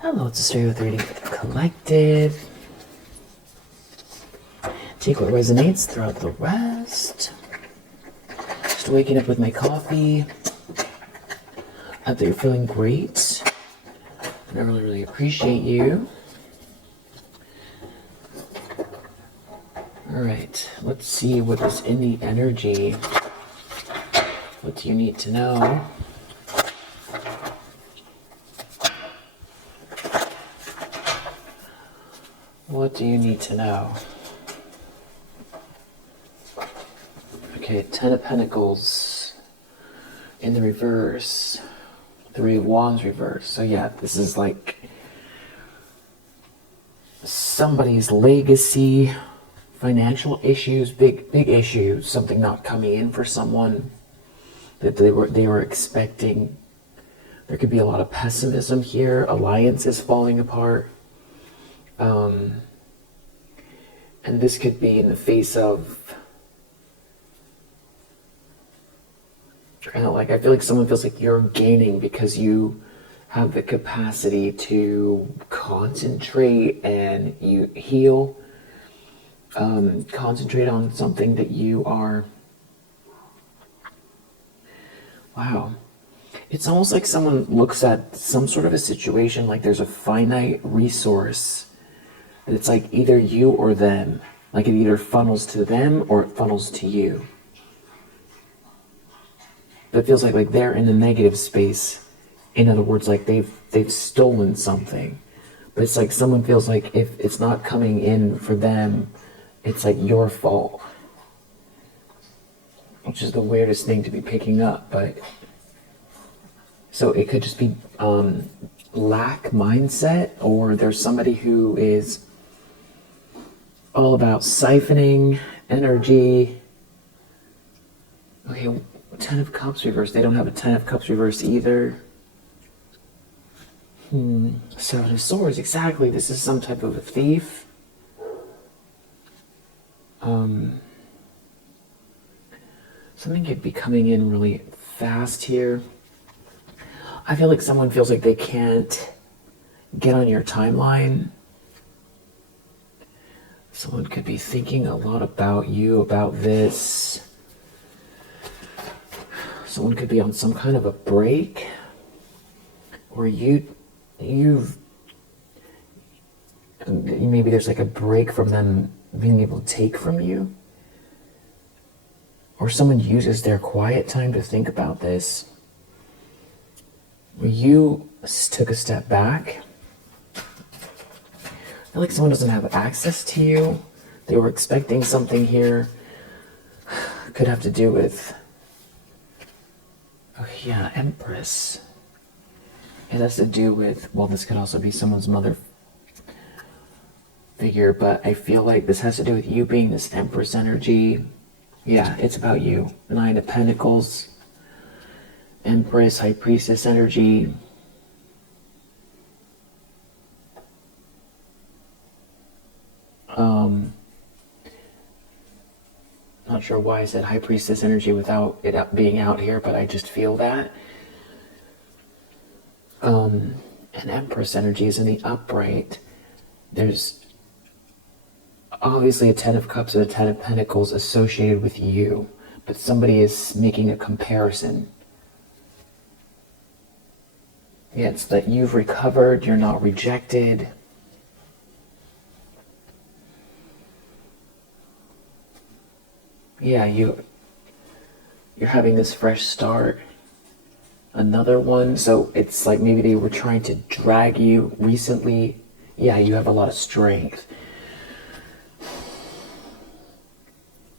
Hello, it's a Stereo 3D Collective. Take what resonates, throw out the rest. Just waking up with my coffee. I hope that you're feeling great. And I really, really appreciate you. Alright, let's see what is in the energy. What do you need to know? What do you need to know? Okay, Ten of Pentacles in the reverse. Three of Wands reverse. So yeah, this is like somebody's legacy, financial issues, big issues, something not coming in for someone that they were expecting. There could be a lot of pessimism here, alliances falling apart. And this could be in the face of kind of like, I feel like someone feels like you're gaining because you have the capacity to concentrate and you heal. Concentrate on something that you are. Wow. It's almost like someone looks at some sort of a situation like there's a finite resource. It's like either you or them. Like it either funnels to them or it funnels to you. But it feels like they're in the negative space. In other words, like they've stolen something. But it's like someone feels like if it's not coming in for them, it's like your fault. Which is the weirdest thing to be picking up, but so it could just be lack mindset, or there's somebody who is all about siphoning energy. Okay, Ten of Cups reverse. They don't have a Ten of Cups reverse either. Seven of Swords, exactly. This is some type of a thief. Something could be coming in really fast here. I feel like someone feels like they can't get on your timeline. Someone could be thinking a lot about you, about this. Someone could be on some kind of a break, or maybe there's like a break from them being able to take from you, or someone uses their quiet time to think about this, or you took a step back. I feel like someone doesn't have access to you. They were expecting something here. Could have to do with, oh yeah, Empress. It has to do with, well, this could also be someone's mother figure, but I feel like this has to do with you being this Empress energy. Yeah, it's about you. Nine of Pentacles, Empress, High Priestess energy. Not sure why I said High Priestess energy without it being out here, but I just feel that. And Empress energy is in the upright. There's obviously a Ten of Cups and a Ten of Pentacles associated with you, but somebody is making a comparison. Yeah, it's that you've recovered, you're not rejected. Yeah, you're having this fresh start. Another one, so it's like maybe they were trying to drag you recently. Yeah, you have a lot of strength.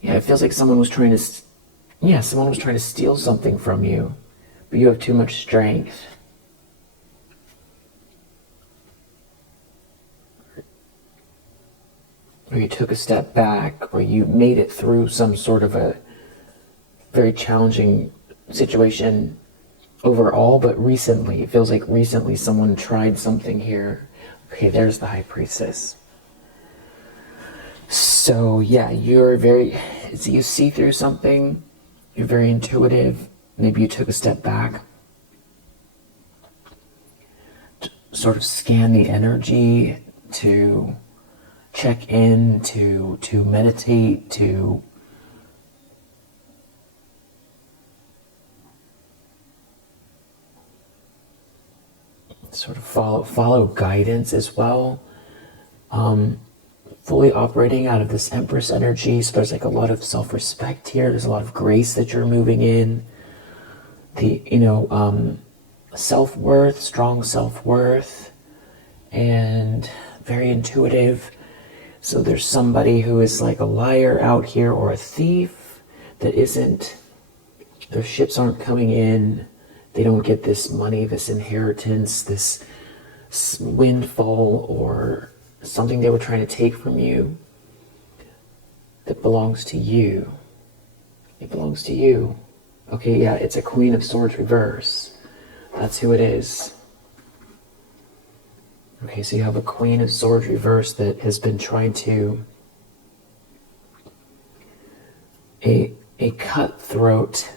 Yeah, it feels like someone was trying to steal something from you, but you have too much strength. Or you took a step back, or you made it through some sort of a very challenging situation overall, but recently, it feels like recently someone tried something here. Okay, there's the High Priestess. So yeah, you see through something, you're very intuitive, maybe you took a step back. sort of scan the energy, to check in, to meditate, to sort of follow guidance as well. Fully operating out of this Empress energy, so there's like a lot of self-respect here. There's a lot of grace that you're moving in. The self-worth, strong self-worth, and very intuitive. So there's somebody who is like a liar out here, or a thief that isn't, their ships aren't coming in, they don't get this money, this inheritance, this windfall, or something they were trying to take from you that belongs to you. It belongs to you. Okay, yeah, it's a Queen of Swords reverse. That's who it is. Okay, so you have a Queen of Swords reverse that has been trying to... A cutthroat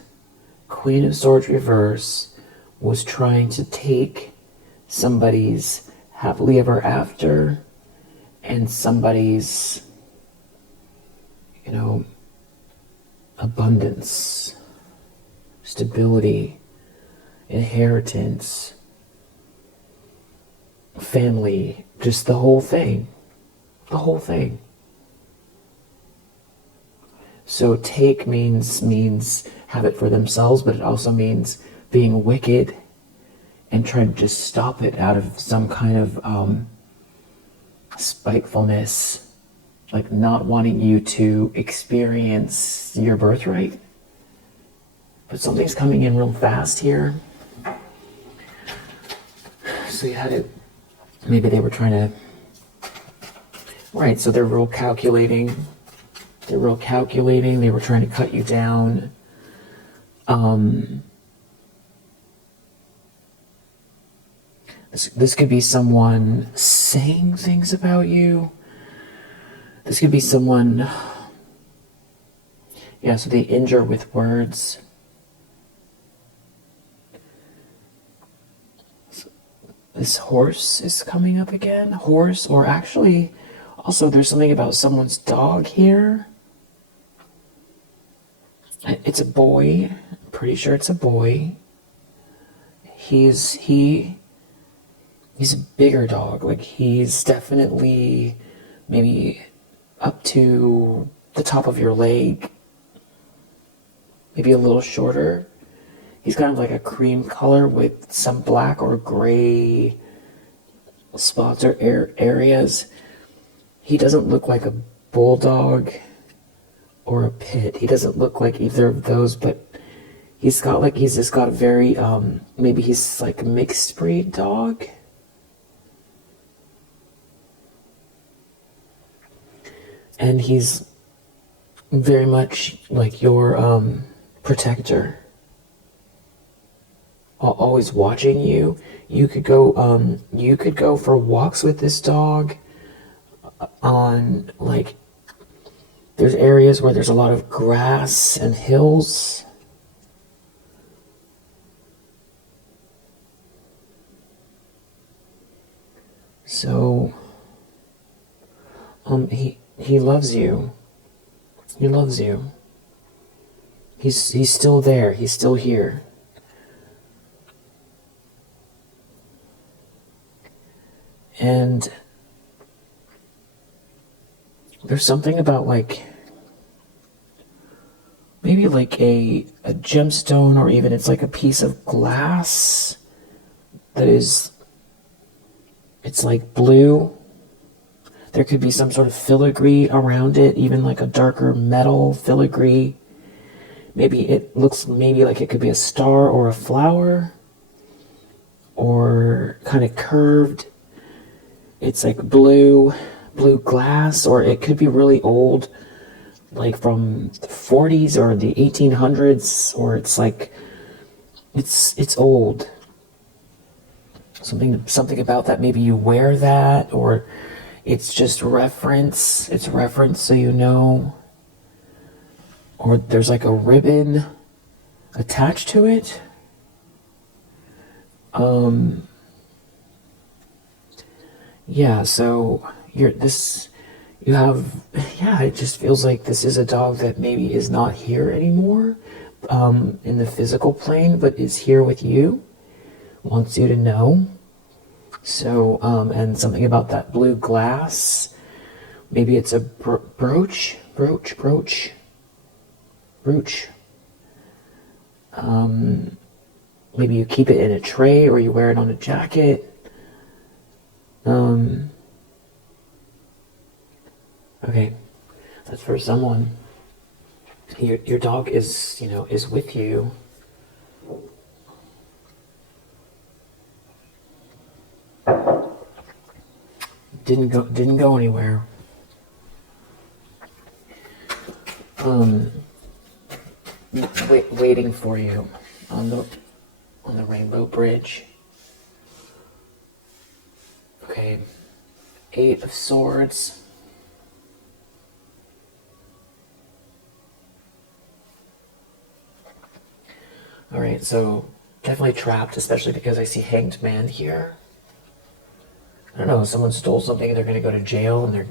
Queen of Swords reverse was trying to take somebody's happily ever after and somebody's, abundance, stability, inheritance, family, just the whole thing. The whole thing. So take means have it for themselves, but it also means being wicked and trying to just stop it out of some kind of spitefulness, like not wanting you to experience your birthright. But something's coming in real fast here. So you had it, maybe they were trying to, right, so they're real calculating. They were trying to cut you down. This could be someone saying things about you. This could be someone, yeah, so they injure with words. This horse is coming up again. Horse, or actually, also there's something about someone's dog here. It's a boy. I'm pretty sure it's a boy. He's a bigger dog. Like, he's definitely maybe up to the top of your leg. Maybe a little shorter. He's kind of like a cream color with some black or gray spots or areas. He doesn't look like a bulldog or a pit. He doesn't look like either of those, but he's just got a very, maybe he's like a mixed breed dog. And he's very much like your protector. Always watching you. You could go for walks with this dog on, like, there's areas where there's a lot of grass and hills. So he loves you. He loves you. He's still there. He's still here. And there's something about, like, maybe like a gemstone, or even it's like a piece of glass that is, it's like blue. There could be some sort of filigree around it, even like a darker metal filigree. Maybe it looks like it could be a star or a flower, or kind of curved. It's like blue glass, or it could be really old, like from the 40s or the 1800s, or it's like, it's old. Something about that, maybe you wear that, or it's just reference. It's reference so you know. Or there's like a ribbon attached to it. Yeah, so it just feels like this is a dog that maybe is not here anymore, in the physical plane, but is here with you, wants you to know. So, and something about that blue glass, maybe it's a brooch. Maybe you keep it in a tray or you wear it on a jacket. Okay, that's for someone. Your dog is, is with you. Didn't go anywhere. Waiting for you on the Rainbow Bridge. Okay, 8 of Swords. All right, so definitely trapped, especially because I see Hanged Man here. I don't know, someone stole something and they're going to go to jail, and they're,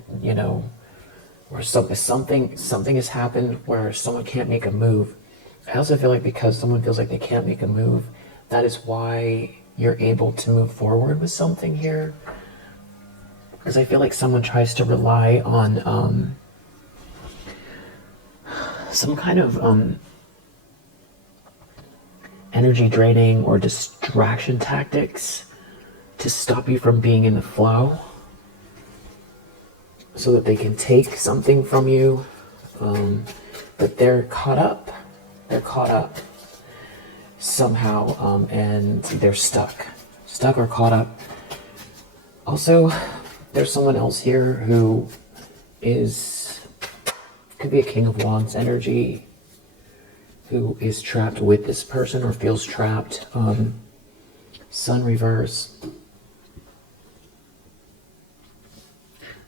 or something has happened where someone can't make a move. I also feel like because someone feels like they can't make a move, that is why you're able to move forward with something here. Because I feel like someone tries to rely on some kind of energy draining or distraction tactics to stop you from being in the flow, so that they can take something from you, but they're caught up somehow, and they're stuck or caught up. Also, there's someone else here who could be a King of Wands energy, who is trapped with this person or feels trapped. Sun reverse.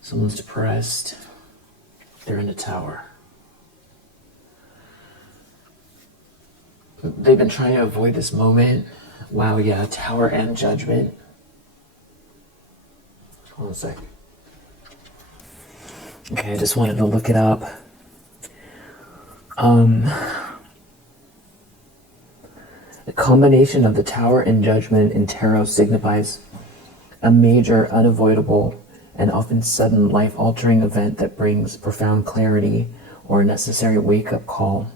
Someone's depressed. They're in a tower. They've been trying to avoid this moment. Wow, yeah, Tower and Judgment. Hold on a sec. Okay, I just wanted to look it up. The combination of the Tower and Judgment in tarot signifies a major, unavoidable, and often sudden life-altering event that brings profound clarity or a necessary wake-up call.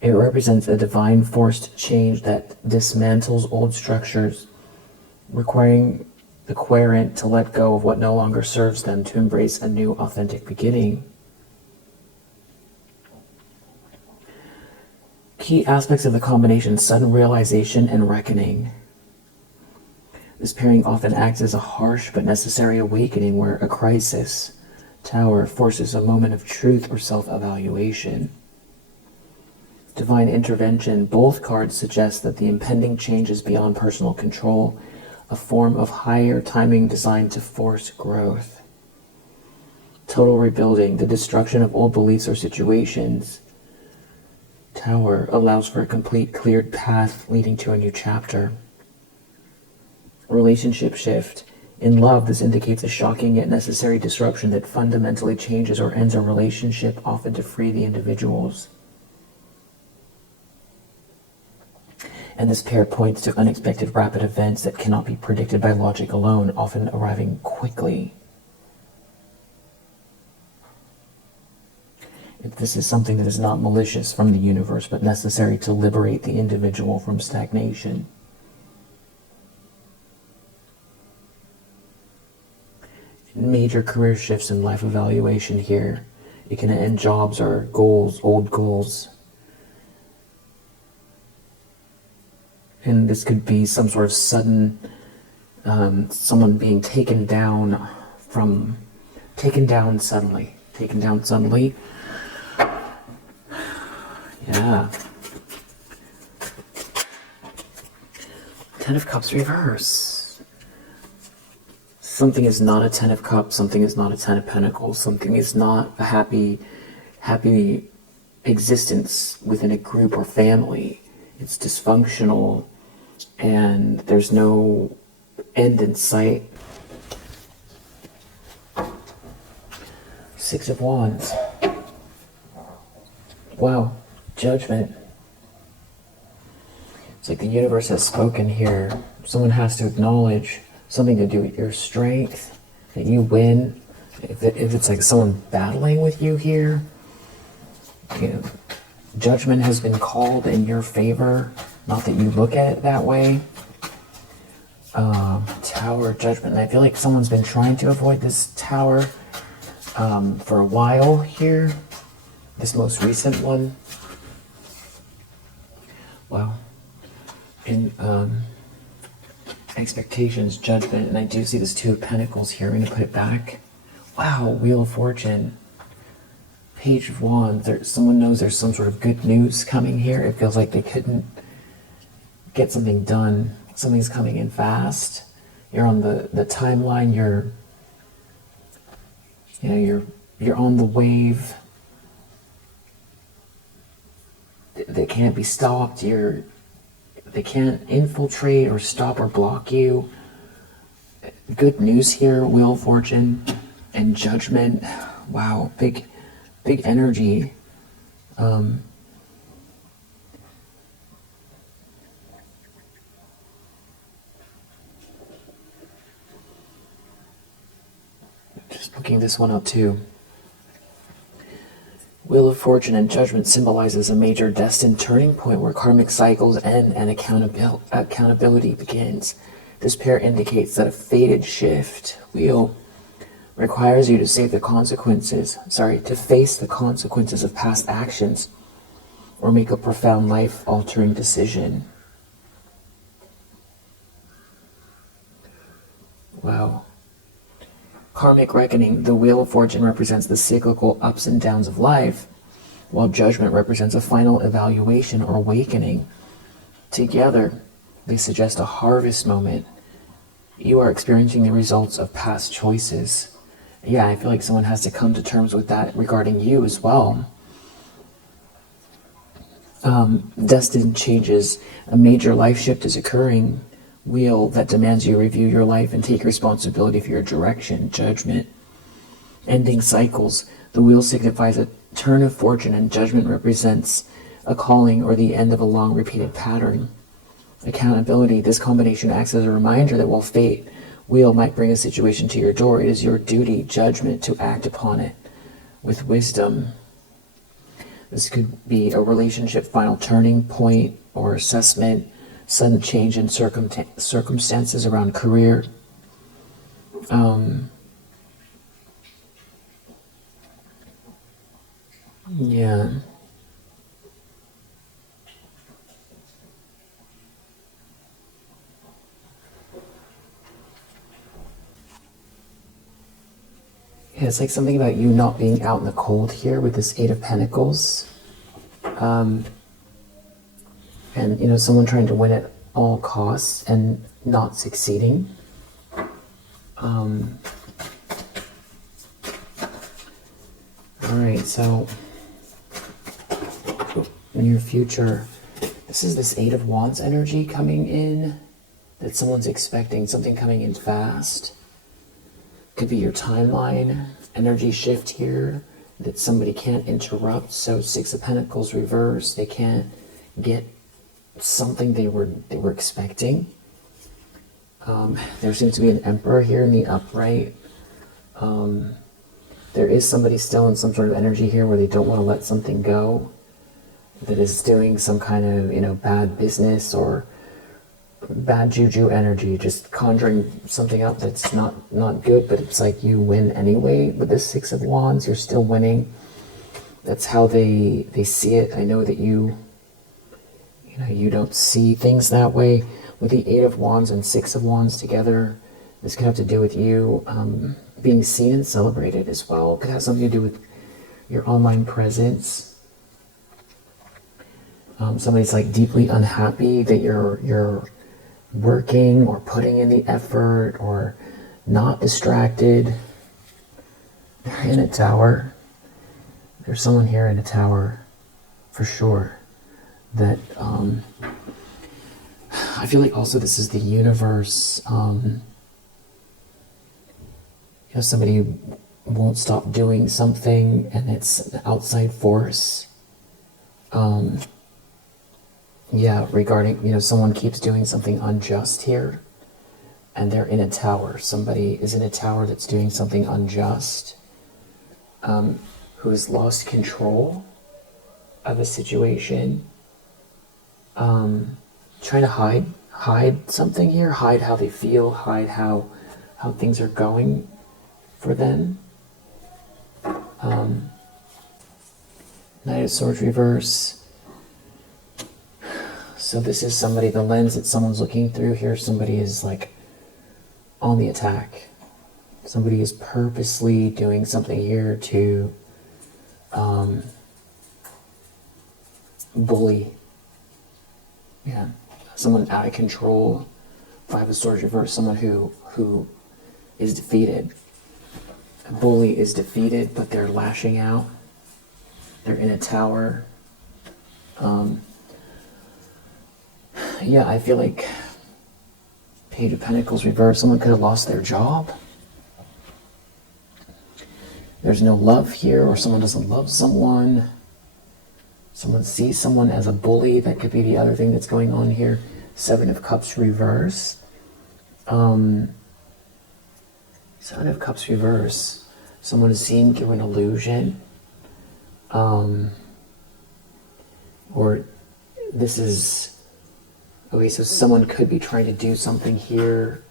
It represents a divine forced change that dismantles old structures, requiring the querent to let go of what no longer serves them to embrace a new authentic beginning. Key aspects of the combination: sudden realization and reckoning. This pairing often acts as a harsh but necessary awakening where a crisis, Tower, forces a moment of truth or self-evaluation. Divine intervention. Both cards suggest that the impending change is beyond personal control, a form of higher timing designed to force growth. Total rebuilding. The destruction of old beliefs or situations. Tower allows for a complete cleared path leading to a new chapter. Relationship shift. In love, this indicates a shocking yet necessary disruption that fundamentally changes or ends a relationship, often to free the individuals. And this pair points to unexpected rapid events that cannot be predicted by logic alone, often arriving quickly. This is something that is not malicious from the universe, but necessary to liberate the individual from stagnation. Major career shifts and life evaluation here. It can end jobs or goals, old goals. And this could be some sort of sudden, someone being taken down suddenly. Yeah. 10 of Cups reverse. Something is not a 10 of Cups, something is not a 10 of Pentacles, something is not a happy existence within a group or family. It's dysfunctional, and there's no end in sight. Six of Wands. Wow, Judgment. It's like the universe has spoken here. Someone has to acknowledge something to do with your strength, that you win. If it's like someone battling with you here, you know, judgment has been called in your favor. Not that you look at it that way. Tower, Judgment. And I feel like someone's been trying to avoid this Tower for a while here. This most recent one. Wow. And expectations, Judgment. And I do see this Two of Pentacles here. I'm going to put it back. Wow, Wheel of Fortune. Page of Wands. Someone knows there's some sort of good news coming here. It feels like they couldn't get something done. Something's coming in fast. You're on the timeline. You're on the wave. They can't be stopped. They can't infiltrate or stop or block you. Good news here. Wheel of Fortune and Judgment. Wow, big energy. Just looking this one up too. Wheel of Fortune and Judgment symbolizes a major destined turning point where karmic cycles end and accountability begins. This pair indicates that a fated shift, Wheel, requires you to face the consequences of past actions or make a profound life-altering decision. Wow. Karmic reckoning. The Wheel of Fortune represents the cyclical ups and downs of life, while Judgment represents a final evaluation or awakening. Together, they suggest a harvest moment. You are experiencing the results of past choices. Yeah, I feel like someone has to come to terms with that regarding you as well. Destined changes. A major life shift is occurring. Wheel that demands you review your life and take responsibility for your direction. Judgment. Ending cycles. The wheel signifies a turn of fortune, and Judgment represents a calling or the end of a long repeated pattern. Accountability. This combination acts as a reminder that while fate, Wheel, might bring a situation to your door, it is your duty, Judgment, to act upon it with wisdom. This could be a relationship final turning point or assessment, sudden change in circumstances around career. Yeah. Yeah, it's like something about you not being out in the cold here with this Eight of Pentacles. And, you know, someone trying to win at all costs and not succeeding. All right, so in your future, this is this Eight of Wands energy coming in, that someone's expecting something coming in fast. Could be your timeline, energy shift here that somebody can't interrupt. So Six of Pentacles reverse, they can't get something they were expecting. There seems to be an Emperor here in the upright. There is somebody still in some sort of energy here where they don't want to let something go, that is doing some kind of, you know, bad business or bad juju energy, just conjuring something up that's not good, but it's like you win anyway. With the Six of Wands, you're still winning. That's how they see it. I know that you don't see things that way. With the Eight of Wands and Six of Wands together, this could have to do with you being seen and celebrated as well. It could have something to do with your online presence. Somebody's like deeply unhappy that you're working or putting in the effort or not distracted. They're in a tower. There's someone here in a tower for sure that I feel like also this is the universe. Somebody won't stop doing something, and it's an outside force. Regarding, someone keeps doing something unjust here, and they're in a tower. Somebody is in a tower that's doing something unjust, who has lost control of a situation, trying to hide something here, hide how they feel, hide how things are going for them. Knight of Swords reverse. So this is somebody, the lens that someone's looking through here, somebody is like on the attack. Somebody is purposely doing something here to bully. Yeah, someone out of control. Five of Swords reverse, someone who is defeated. A bully is defeated, but they're lashing out. They're in a tower. I feel like Page of Pentacles reverse, someone could have lost their job. There's no love here, or someone doesn't love someone. Someone sees someone as a bully. That could be the other thing that's going on here. Seven of Cups reverse. Seven of Cups reverse. Someone is seen through an illusion. Or this is... Okay, so someone could be trying to do something here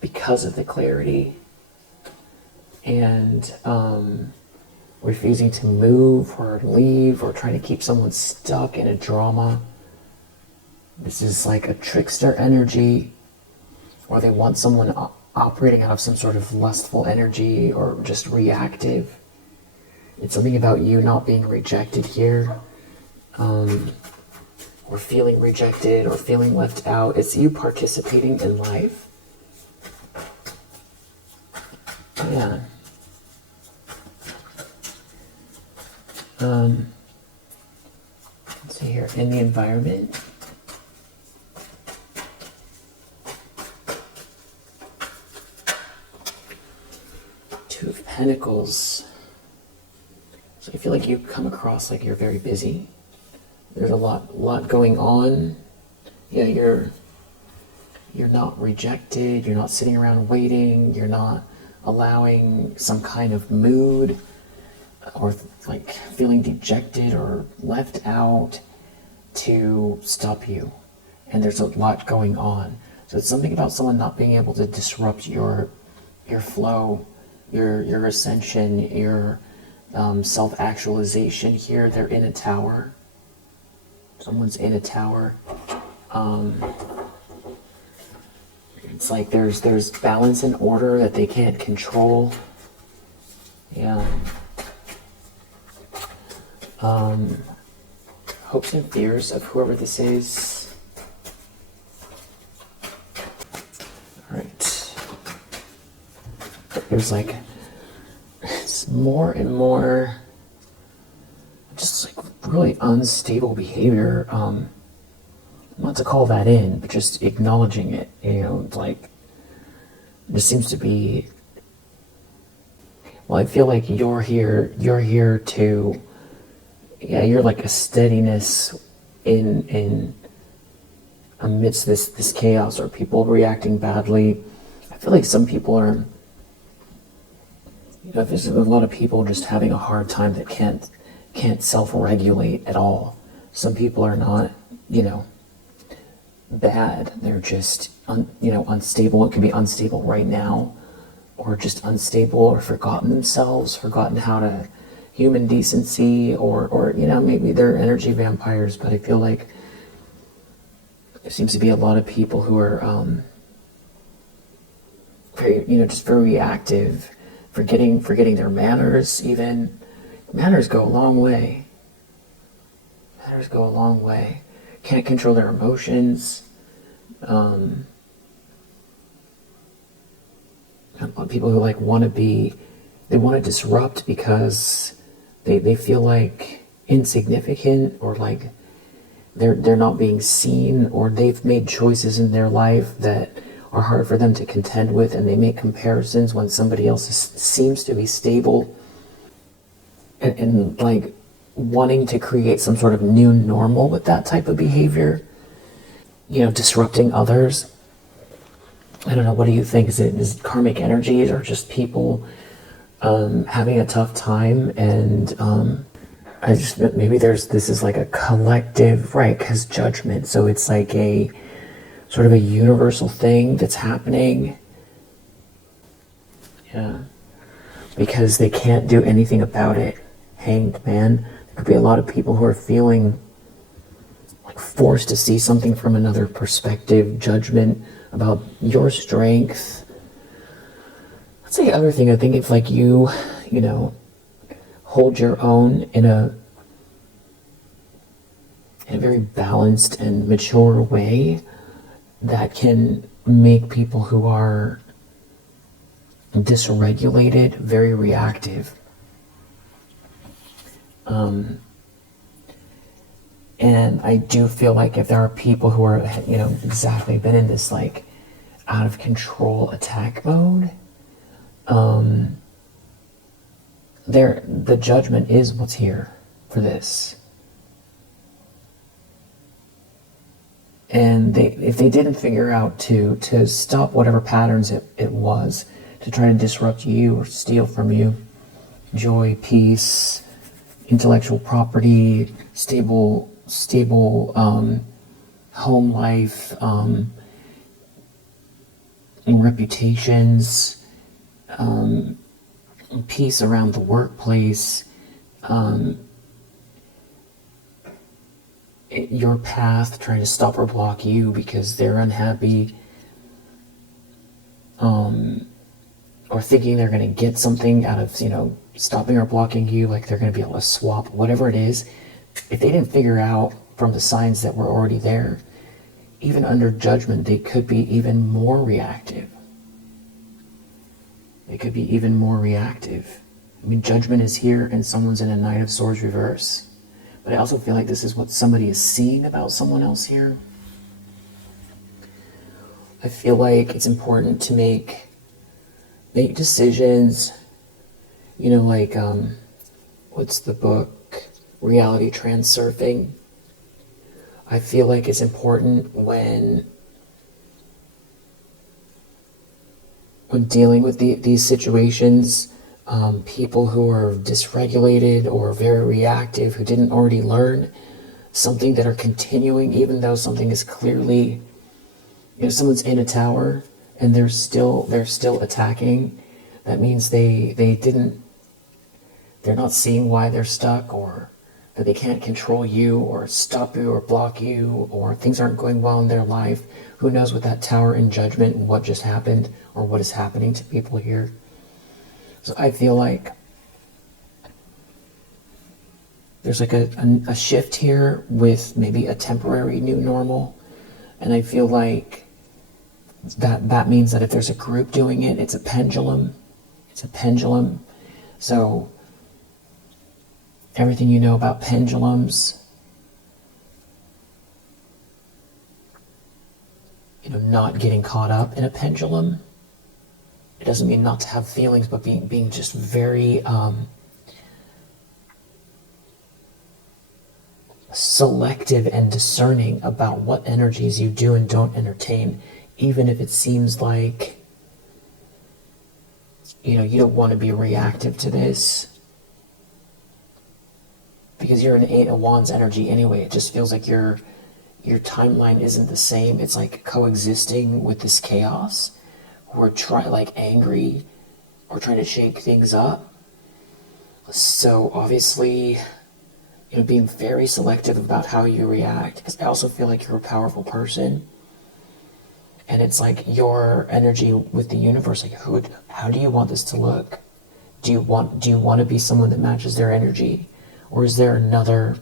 because of the clarity. And refusing to move or leave, or trying to keep someone stuck in a drama. This is like a trickster energy, or they want someone operating out of some sort of lustful energy, or just reactive. It's something about you not being rejected here, or feeling rejected, or feeling left out. It's you participating in life. Yeah. Let's see here, in the environment. Two of Pentacles. So I feel like you come across like you're very busy. There's a lot going on. Yeah, you're not rejected. You're not sitting around waiting. You're not allowing some kind of mood, or like feeling dejected or left out, to stop you. And there's a lot going on. So it's something about someone not being able to disrupt your flow, your ascension, your self-actualization here. They're in a tower. Someone's in a tower. It's like there's balance and order that they can't control. Yeah. Hopes and fears of whoever this is. Alright. There's like, it's more and more just like really unstable behavior. Not to call that in, but just acknowledging it. Like, there seems to be, well, I feel like you're here to, you're like a steadiness in amidst this chaos, or people reacting badly. I feel like some people are, there's a lot of people just having a hard time that can't self-regulate at all. Some people are not, bad. They're just, unstable. It could be unstable right now, or just unstable, or forgotten themselves, forgotten how to human decency, or maybe they're energy vampires. But I feel like there seems to be a lot of people who are very, just very reactive, forgetting their manners. Even manners go a long way. Manners go a long way. Can't control their emotions. A lot of people who want to disrupt because they feel like insignificant, or like they're not being seen, or they've made choices in their life that are hard for them to contend with, and they make comparisons when somebody else seems to be stable, and like wanting to create some sort of new normal with that type of behavior, disrupting others. I don't know, what do you think? Is it karmic energies, or just people having a tough time? And I just, maybe this is like a collective, right? Because judgment, so it's like a sort of a universal thing that's happening. Yeah, because they can't do anything about it. Hanged man. There could be a lot of people who are feeling like forced to see something from another perspective, judgment about your strength. That's the other thing. I think if like you hold your own in a very balanced and mature way, that can make people who are dysregulated very reactive. And I do feel like if there are people who are, exactly been in this like out of control attack mode, the judgment is what's here for this. And if they didn't figure out to stop whatever patterns it was, to try to disrupt you or steal from you joy, peace, intellectual property, stable home life, and reputations, peace around the workplace, your path, trying to stop or block you because they're unhappy, or thinking they're going to get something out of stopping or blocking you, like they're going to be able to swap whatever it is. If they didn't figure out from the signs that were already there, even under judgment, they could be even more reactive. I mean, judgment is here and someone's in a Knight of Swords reverse. But I also feel like this is what somebody is seeing about someone else here. I feel like it's important to make decisions, like, what's the book? Reality Transurfing. I feel like it's important when dealing with these situations, people who are dysregulated or very reactive, who didn't already learn something, that are continuing, even though something is clearly, someone's in a tower and they're still attacking. That means they're not seeing why they're stuck, or that they can't control you or stop you or block you, or things aren't going well in their life. Who knows with that tower in judgment and what just happened or what is happening to people here. So I feel like there's like a shift here with maybe a temporary new normal. And I feel like that means that if there's a group doing it, it's a pendulum. So everything you know about pendulums, not getting caught up in a pendulum. It doesn't mean not to have feelings, but being just very selective and discerning about what energies you do and don't entertain, even if it seems like you don't want to be reactive to this, because you're an Eight of Wands energy anyway. It just feels like your timeline isn't the same. It's like coexisting with this chaos, who are angry or trying to shake things up. So obviously, being very selective about how you react, because I also feel like you're a powerful person. And it's like your energy with the universe, like how do you want this to look? Do you want to be someone that matches their energy? Or is there another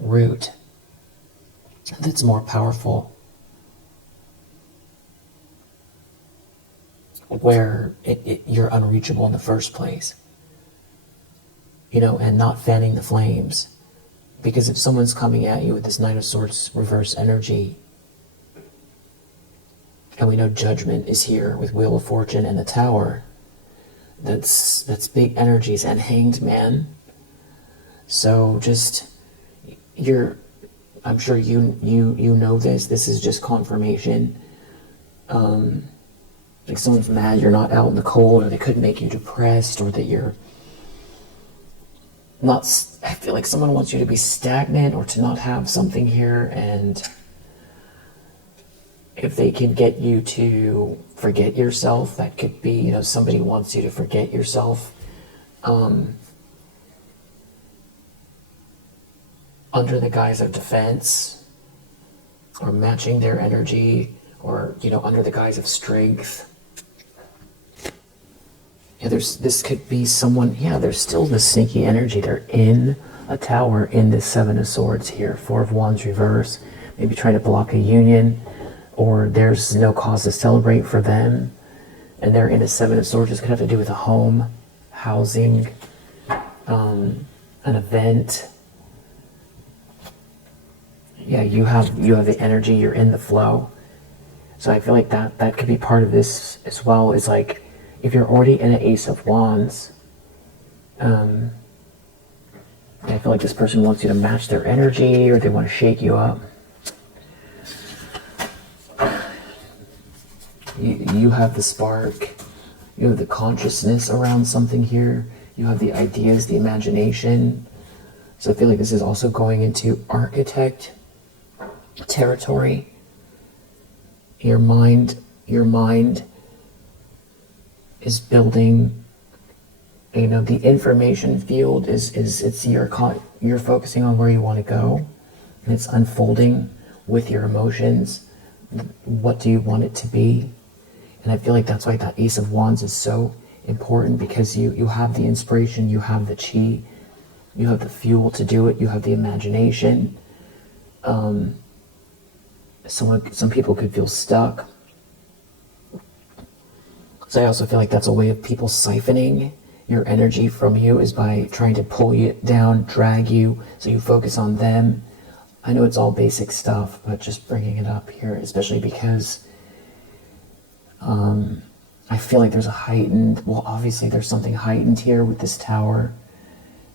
route that's more powerful, where you're unreachable in the first place? And not fanning the flames, Because if someone's coming at you with this Knight of Swords reverse energy, and we know Judgment is here with Wheel of Fortune and the Tower, that's big energies, and Hanged Man. So just, I'm sure you know this. This is just confirmation. Like someone's mad you're not out in the cold, or they could make you depressed, or that you're not. I feel like someone wants you to be stagnant or to not have something here, and if they can get you to forget yourself, that could be, somebody wants you to forget yourself. Under the guise of defense, or matching their energy, or under the guise of strength. Yeah, this could be someone. Yeah, there's still this sneaky energy. They're in a tower in this Seven of Swords here, Four of Wands reverse. Maybe trying to block a union, or there's no cause to celebrate for them, and they're in a Seven of Swords. This could have to do with a home, housing, an event. Yeah, you have the energy, you're in the flow. So I feel like that could be part of this as well. It's like, if you're already in an Ace of Wands, I feel like this person wants you to match their energy, or they want to shake you up. You have the spark, you have the consciousness around something here, you have the ideas, the imagination. So I feel like this is also going into architect territory. Your mind is building, the information field is you're focusing on where you want to go, and it's unfolding with your emotions. What do you want it to be? And I feel like that's why that Ace of Wands is so important, because you have the inspiration, you have the chi, you have the fuel to do it, you have the imagination. Some people could feel stuck. So I also feel like that's a way of people siphoning your energy from you, is by trying to pull you down, drag you, so you focus on them. I know it's all basic stuff, but just bringing it up here, especially because I feel like there's obviously there's something heightened here with this Tower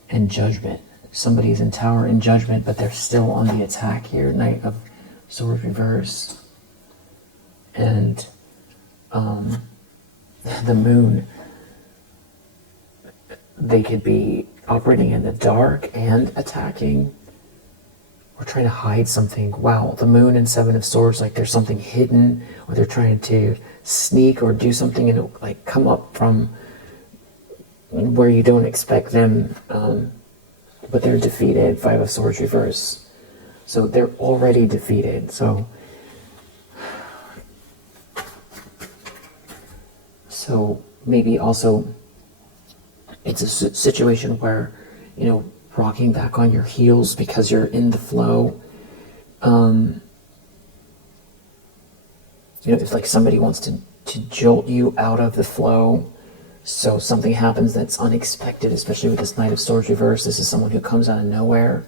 and Judgment. Somebody's in Tower and Judgment, but they're still on the attack here. Knight of Swords reverse. And the Moon. They could be operating in the dark and attacking, or trying to hide something. Wow, the Moon and Seven of Swords, like there's something hidden, or they're trying to sneak or do something and like come up from where you don't expect them, but they're defeated. Five of Swords reverse. So they're already defeated. So maybe also it's a situation where, rocking back on your heels because you're in the flow. It's like somebody wants to jolt you out of the flow. So something happens that's unexpected, especially with this Knight of Swords reverse. This is someone who comes out of nowhere.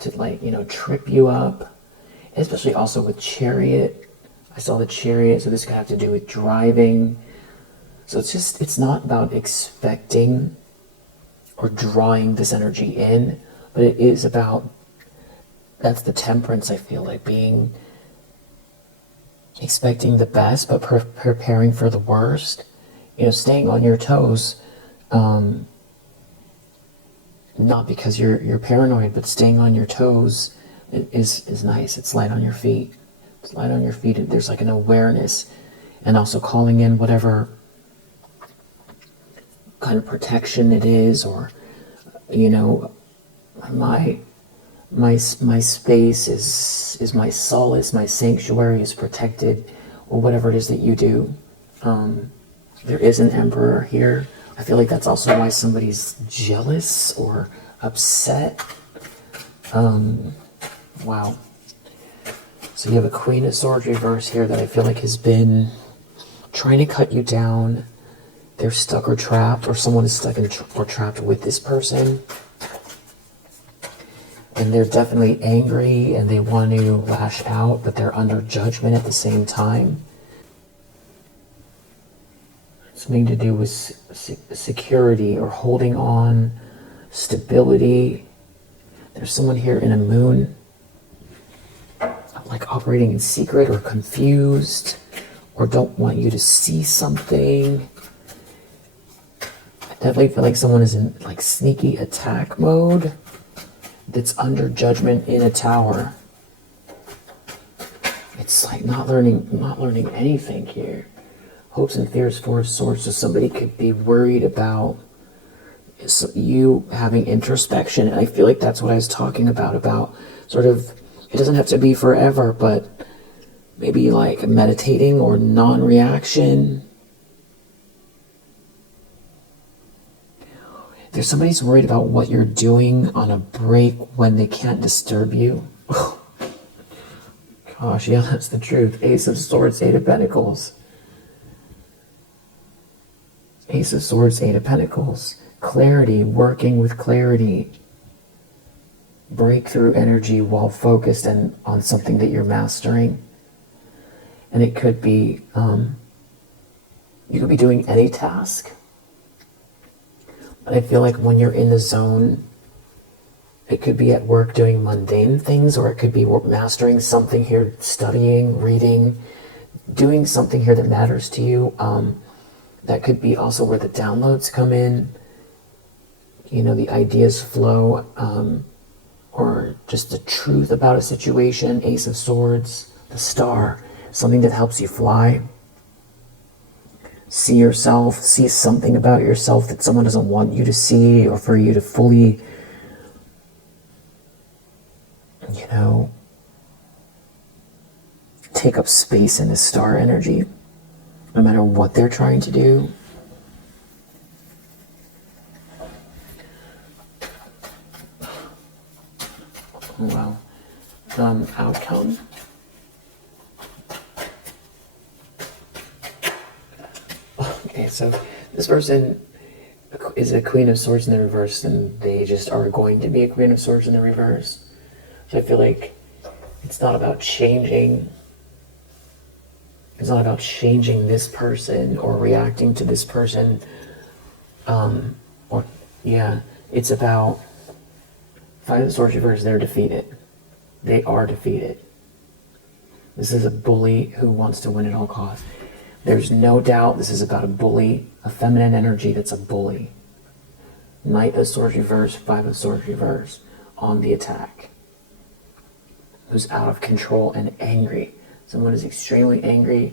To trip you up. Especially also with Chariot. I saw the Chariot, so this could have to do with driving. So it's not about expecting or drawing this energy in, but it is about, that's the Temperance, I feel like, expecting the best, but preparing for the worst. Staying on your toes, not because you're paranoid, but staying on your toes is nice. It's light on your feet. It's light on your feet, and there's like an awareness, and also calling in whatever kind of protection it is, or my space is my solace, my sanctuary is protected, or whatever it is that you do. There is an Emperor here. I feel like that's also why somebody's jealous or upset. Wow. So you have a Queen of Swords reverse here that I feel like has been trying to cut you down. they're stuck or trapped, or someone is stuck or trapped with this person. And they're definitely angry and they want to lash out, but they're under judgment at the same time. Something to do with security or holding on, stability. There's someone here in a moon, like operating in secret or confused, or don't want you to see something. I definitely feel like someone is in like sneaky attack mode that's under judgment in a tower. It's like not learning anything here. Hopes and fears, Four of Swords. So somebody could be worried about you having introspection. And I feel like that's what I was talking about sort of, it doesn't have to be forever, but maybe like meditating or non-reaction. There's somebody who's worried about what you're doing on a break when they can't disturb you. Gosh, yeah, that's the truth. Ace of Swords, Eight of Pentacles. Ace of Swords, Eight of Pentacles. Clarity, working with clarity. Breakthrough energy while focused and on something that you're mastering. And it could be, you could be doing any task. But I feel like when you're in the zone, it could be at work doing mundane things, or it could be mastering something here, studying, reading, doing something here that matters to you. That could be also where the downloads come in. You know, the ideas flow, or just the truth about a situation. Ace of Swords, the Star, something that helps you fly. See yourself, see something about yourself that someone doesn't want you to see, or for you to fully, you know, take up space in this star energy, no matter what they're trying to do. Wow. Outcome. Okay, so this person is a Queen of Swords in the reverse, and they just are going to be a Queen of Swords in the reverse. So I feel like it's not about changing. It's not about changing this person or reacting to this person. It's about Five of Swords reverse. They're defeated. They are defeated. This is a bully who wants to win at all costs. There's no doubt this is about a bully, a feminine energy that's a bully. Knight of Swords reverse, Five of Swords reverse on the attack. Who's out of control and angry. Someone is extremely angry.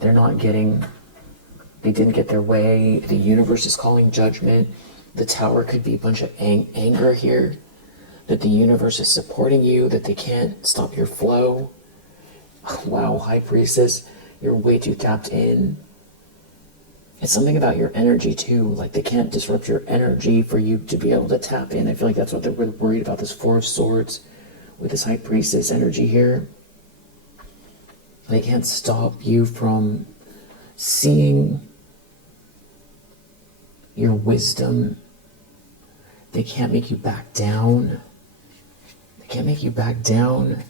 They didn't get their way. The universe is calling judgment. The Tower could be a bunch of anger here. That the universe is supporting you, that they can't stop your flow. Wow, High Priestess, you're way too tapped in. It's something about your energy too, like they can't disrupt your energy for you to be able to tap in. I feel like that's what they're really worried about, this Four of Swords with this High Priestess energy here. They can't stop you from seeing your wisdom. They can't make you back down. They can't make you back down.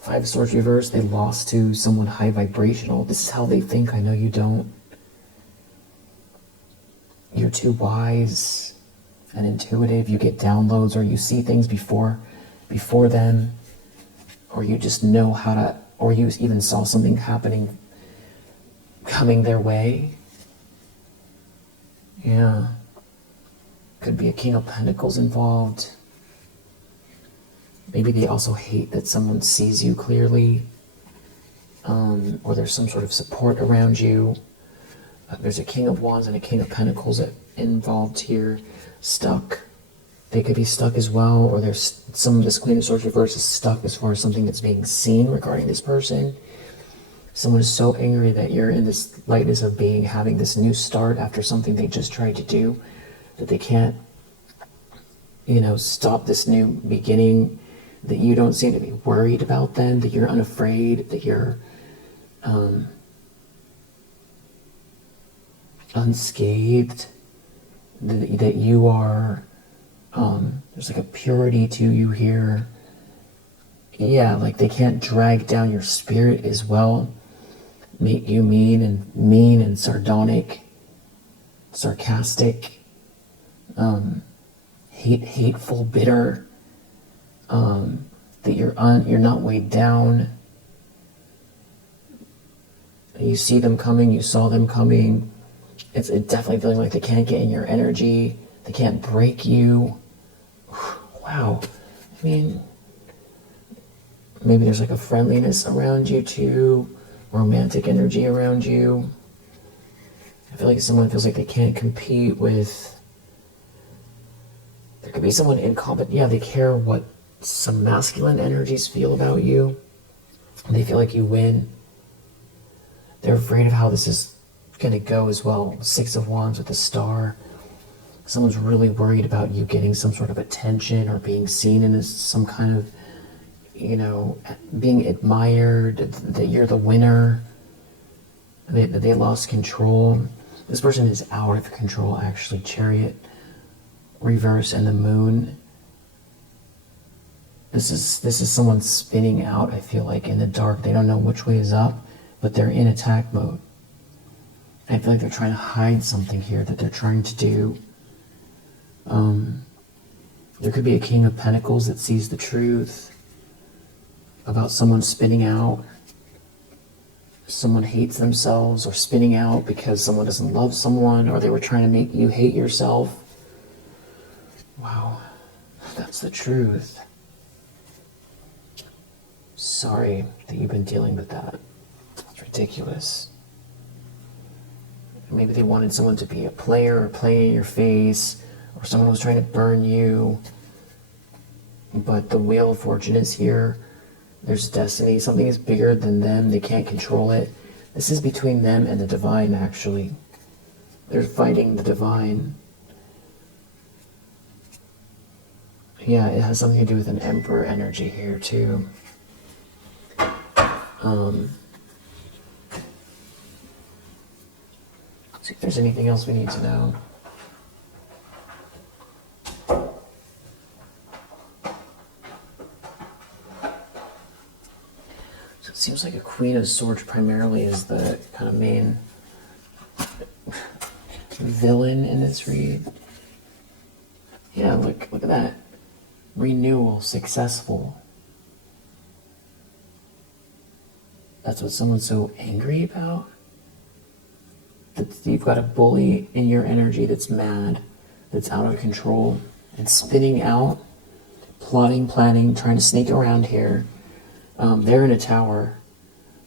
Five of Swords reverse, they lost to someone high vibrational. This is how they think. I know you don't. You're too wise and intuitive. You get downloads, or you see things before them, or you just know how to, or you even saw something coming their way. Yeah. Could be a King of Pentacles involved. Maybe they also hate that someone sees you clearly, or there's some sort of support around you. There's a King of Wands and a King of Pentacles involved here, stuck. They could be stuck as well, or there's some of this Queen of Swords reverse is stuck as far as something that's being seen regarding this person. Someone is so angry that you're in this lightness of being, having this new start after something they just tried to do, that they can't, stop this new beginning, that you don't seem to be worried about them, that you're unafraid, that you're, unscathed, that you are, there's like a purity to you here. Yeah, like they can't drag down your spirit as well, make you mean and sardonic, sarcastic, hateful, bitter, that you're not weighed down. You see them coming, you saw them coming. It's definitely feeling like they can't get in your energy, they can't break you. Wow. I mean, maybe there's like a friendliness around you too, romantic energy around you. I feel like someone feels like they can't compete with. There could be someone incompetent. Yeah, they care what some masculine energies feel about you. They feel like you win. They're afraid of how this is going to go as well. 6 of Wands with the star. Someone's really worried about you getting some sort of attention or being seen in some kind of, being admired, that you're the winner, that they lost control. This person is out of control, actually. Chariot, reverse, and the moon. This is someone spinning out, I feel like, in the dark. They don't know which way is up, but they're in attack mode. I feel like they're trying to hide something here that they're trying to do. There could be a King of Pentacles that sees the truth about someone spinning out. Someone hates themselves or spinning out because someone doesn't love someone, or they were trying to make you hate yourself. Wow, that's the truth. Sorry that you've been dealing with that. It's ridiculous. Maybe they wanted someone to be a player or play in your face, or someone was trying to burn you. But the Wheel of Fortune is here. There's destiny. Something is bigger than them. They can't control it. This is between them and the divine, actually. They're fighting the divine. Yeah, it has something to do with an Emperor energy here, too. Let's see if there's anything else we need to know. So it seems like a Queen of Swords primarily is the kind of main villain in this read. Yeah, look at that. Renewal, successful. That's what someone's so angry about. That you've got a bully in your energy that's mad, that's out of control, and spinning out, plotting, planning, trying to sneak around here. They're in a tower,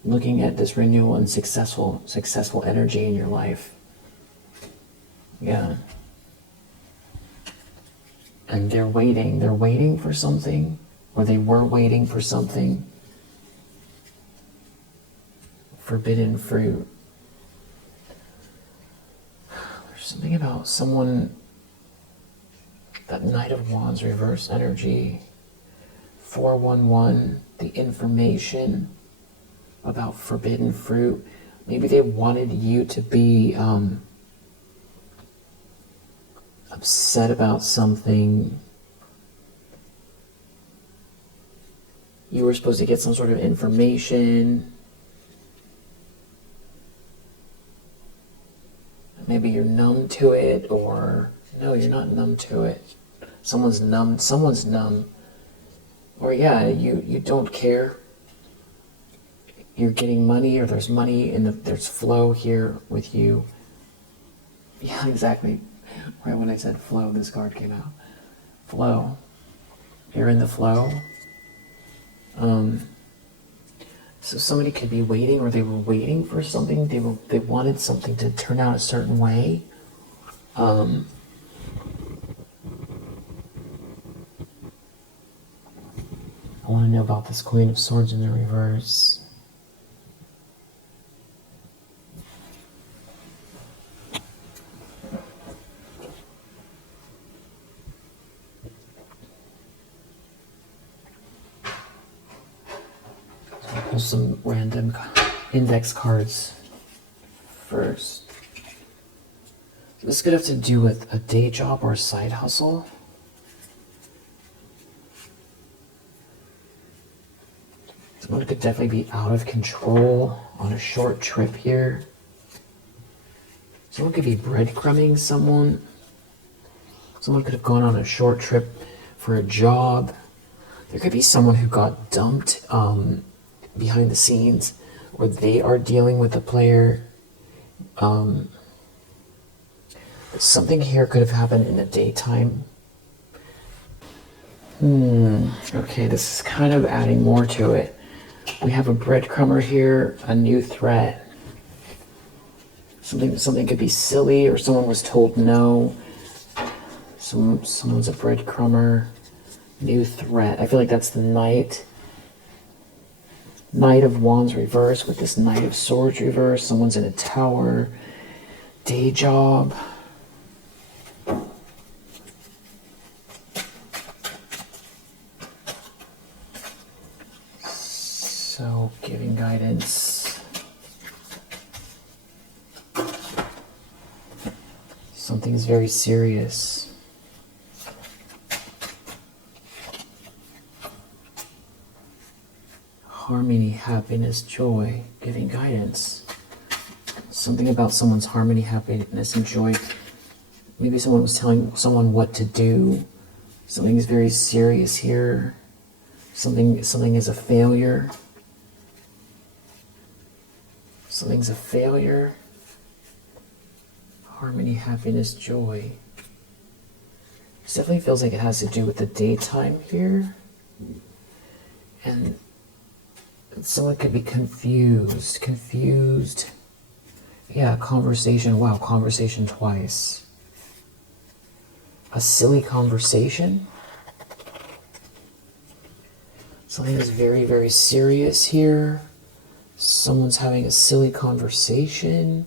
looking at this renewal and successful energy in your life. Yeah. And they're waiting for something, or they were waiting for something. Forbidden fruit. There's something about someone, that Knight of Wands reverse energy, 411, the information about forbidden fruit. Maybe they wanted you to be upset about something. You were supposed to get some sort of information. Maybe you're numb to it, or no, you're not numb to it. Someone's numb. Or yeah, you don't care. You're getting money, or there's money, and there's flow here with you. Yeah, exactly. Right when I said flow, this card came out. Flow. You're in the flow. So somebody could be waiting, or they were waiting for something. They wanted something to turn out a certain way. I want to know about this Queen of Swords in the reverse. Pull some random index cards first. This could have to do with a day job or a side hustle. Someone could definitely be out of control on a short trip here. Someone could be breadcrumbing someone. Someone could have gone on a short trip for a job. There could be someone who got dumped behind the scenes, or they are dealing with a player. Something here could have happened in the daytime. Okay, this is kind of adding more to it. We have a breadcrumber here, a new threat. Something could be silly, or someone was told no. Someone's a breadcrumber. New threat. I feel like that's the Knight. Knight of Wands reverse with this Knight of Swords reverse. Someone's in a tower. Day job. So, giving guidance. Something's very serious. Harmony, happiness, joy, giving guidance. Something about someone's harmony, happiness, and joy. Maybe someone was telling someone what to do. Something is very serious here. Something is a failure. Something's a failure. Harmony, happiness, joy. This definitely feels like it has to do with the daytime here. And someone could be confused. Yeah, conversation. Wow, conversation twice. A silly conversation. Something is very, very serious here. Someone's having a silly conversation.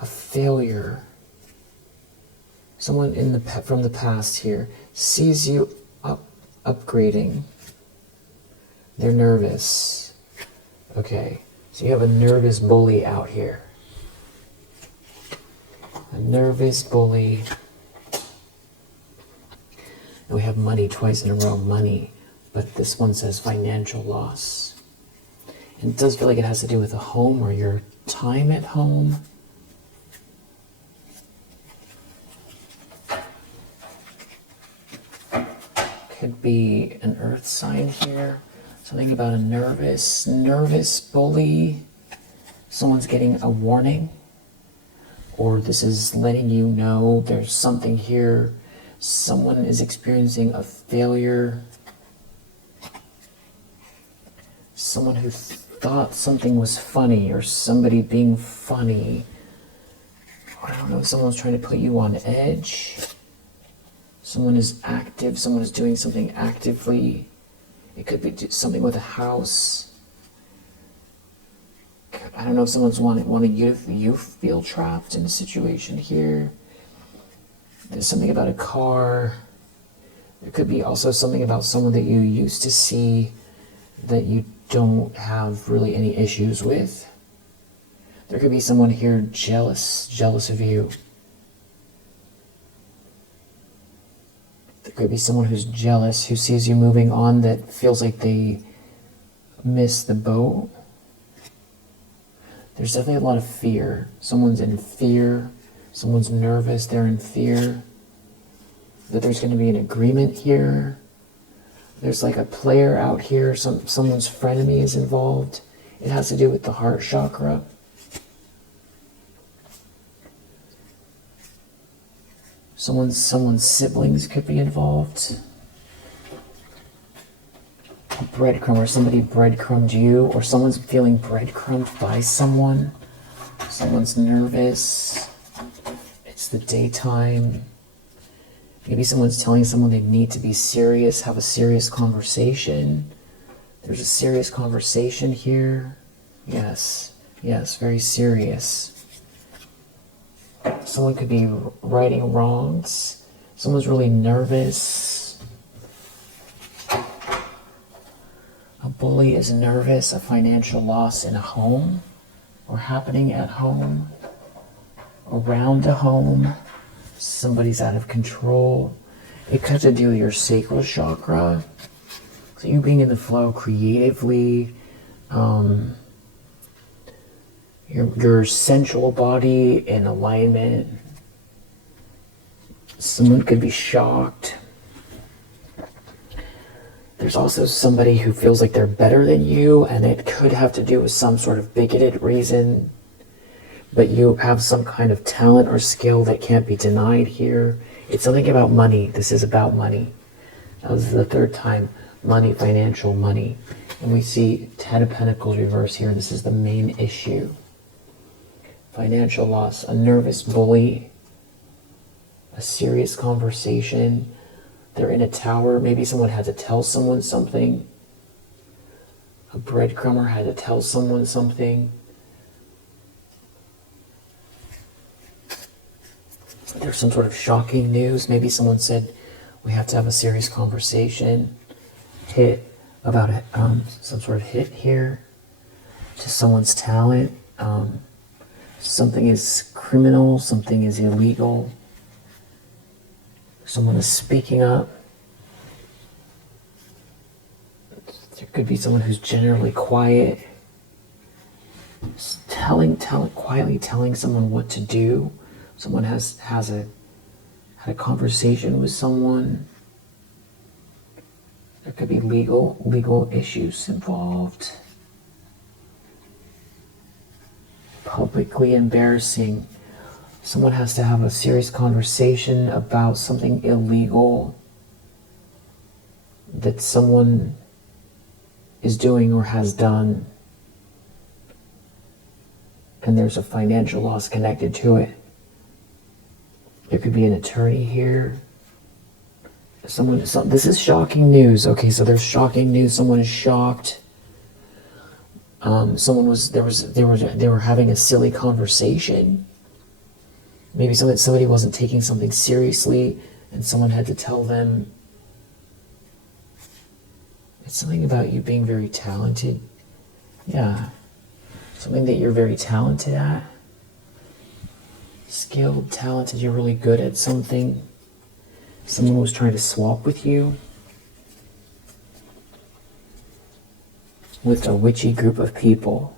A failure. Someone from the past here sees you upgrading. They're nervous. Okay, so you have a nervous bully out here. A nervous bully. And we have money twice in a row, money. But this one says financial loss. And it does feel like it has to do with a home or your time at home. Could be an earth sign here. Something about a nervous bully. Someone's getting a warning. Or this is letting you know there's something here. Someone is experiencing a failure. Someone who thought something was funny, or somebody being funny. Or I don't know if someone's trying to put you on edge. Someone is active, someone is doing something actively. It could be something with a house. I don't know if someone's wanting you feel trapped in a situation here. There's something about a car. There could be also something about someone that you used to see that you don't have really any issues with. There could be someone here jealous of you. There could be someone who's jealous, who sees you moving on, that feels like they missed the boat. There's definitely a lot of fear. Someone's in fear. Someone's nervous. They're in fear. That there's going to be an agreement here. There's like a player out here. Someone's frenemy is involved. It has to do with the heart chakra. Someone's siblings could be involved. A breadcrumb, or somebody breadcrumbed you, or someone's feeling breadcrumbed by someone. Someone's nervous. It's the daytime. Maybe someone's telling someone they need to be serious, have a serious conversation. There's a serious conversation here. Yes, very serious. Someone could be righting wrongs. Someone's really nervous. A bully is nervous, a financial loss in a home, or happening at home, around the home. Somebody's out of control. It could have to do with your sacral chakra. So you being in the flow creatively, your sensual body in alignment. Someone could be shocked. There's also somebody who feels like they're better than you, and it could have to do with some sort of bigoted reason. But you have some kind of talent or skill that can't be denied here. It's something about money. This is about money. Now, this is the third time. Money, financial money. And we see 10 of Pentacles reverse here. This is the main issue. Financial loss, a nervous bully, a serious conversation. They're in a tower. Maybe someone had to tell someone something. A breadcrumber had to tell someone something. There's some sort of shocking news. Maybe someone said, we have to have a serious conversation. Hit about it, some sort of hit here to someone's talent. Something is criminal, something is illegal. Someone is speaking up. There could be someone who's generally quiet, quietly telling someone what to do. Someone had a conversation with someone. There could be legal issues involved. Publicly embarrassing. Someone has to have a serious conversation about something illegal that someone is doing or has done. And there's a financial loss connected to it. There could be an attorney here. This is shocking news. Okay, so there's shocking news. Someone is shocked. They were having a silly conversation. Maybe somebody wasn't taking something seriously, and someone had to tell them. It's something about you being very talented. Yeah, something that you're very talented at. Skilled, talented. You're really good at something. Someone was trying to swap with you with a witchy group of people.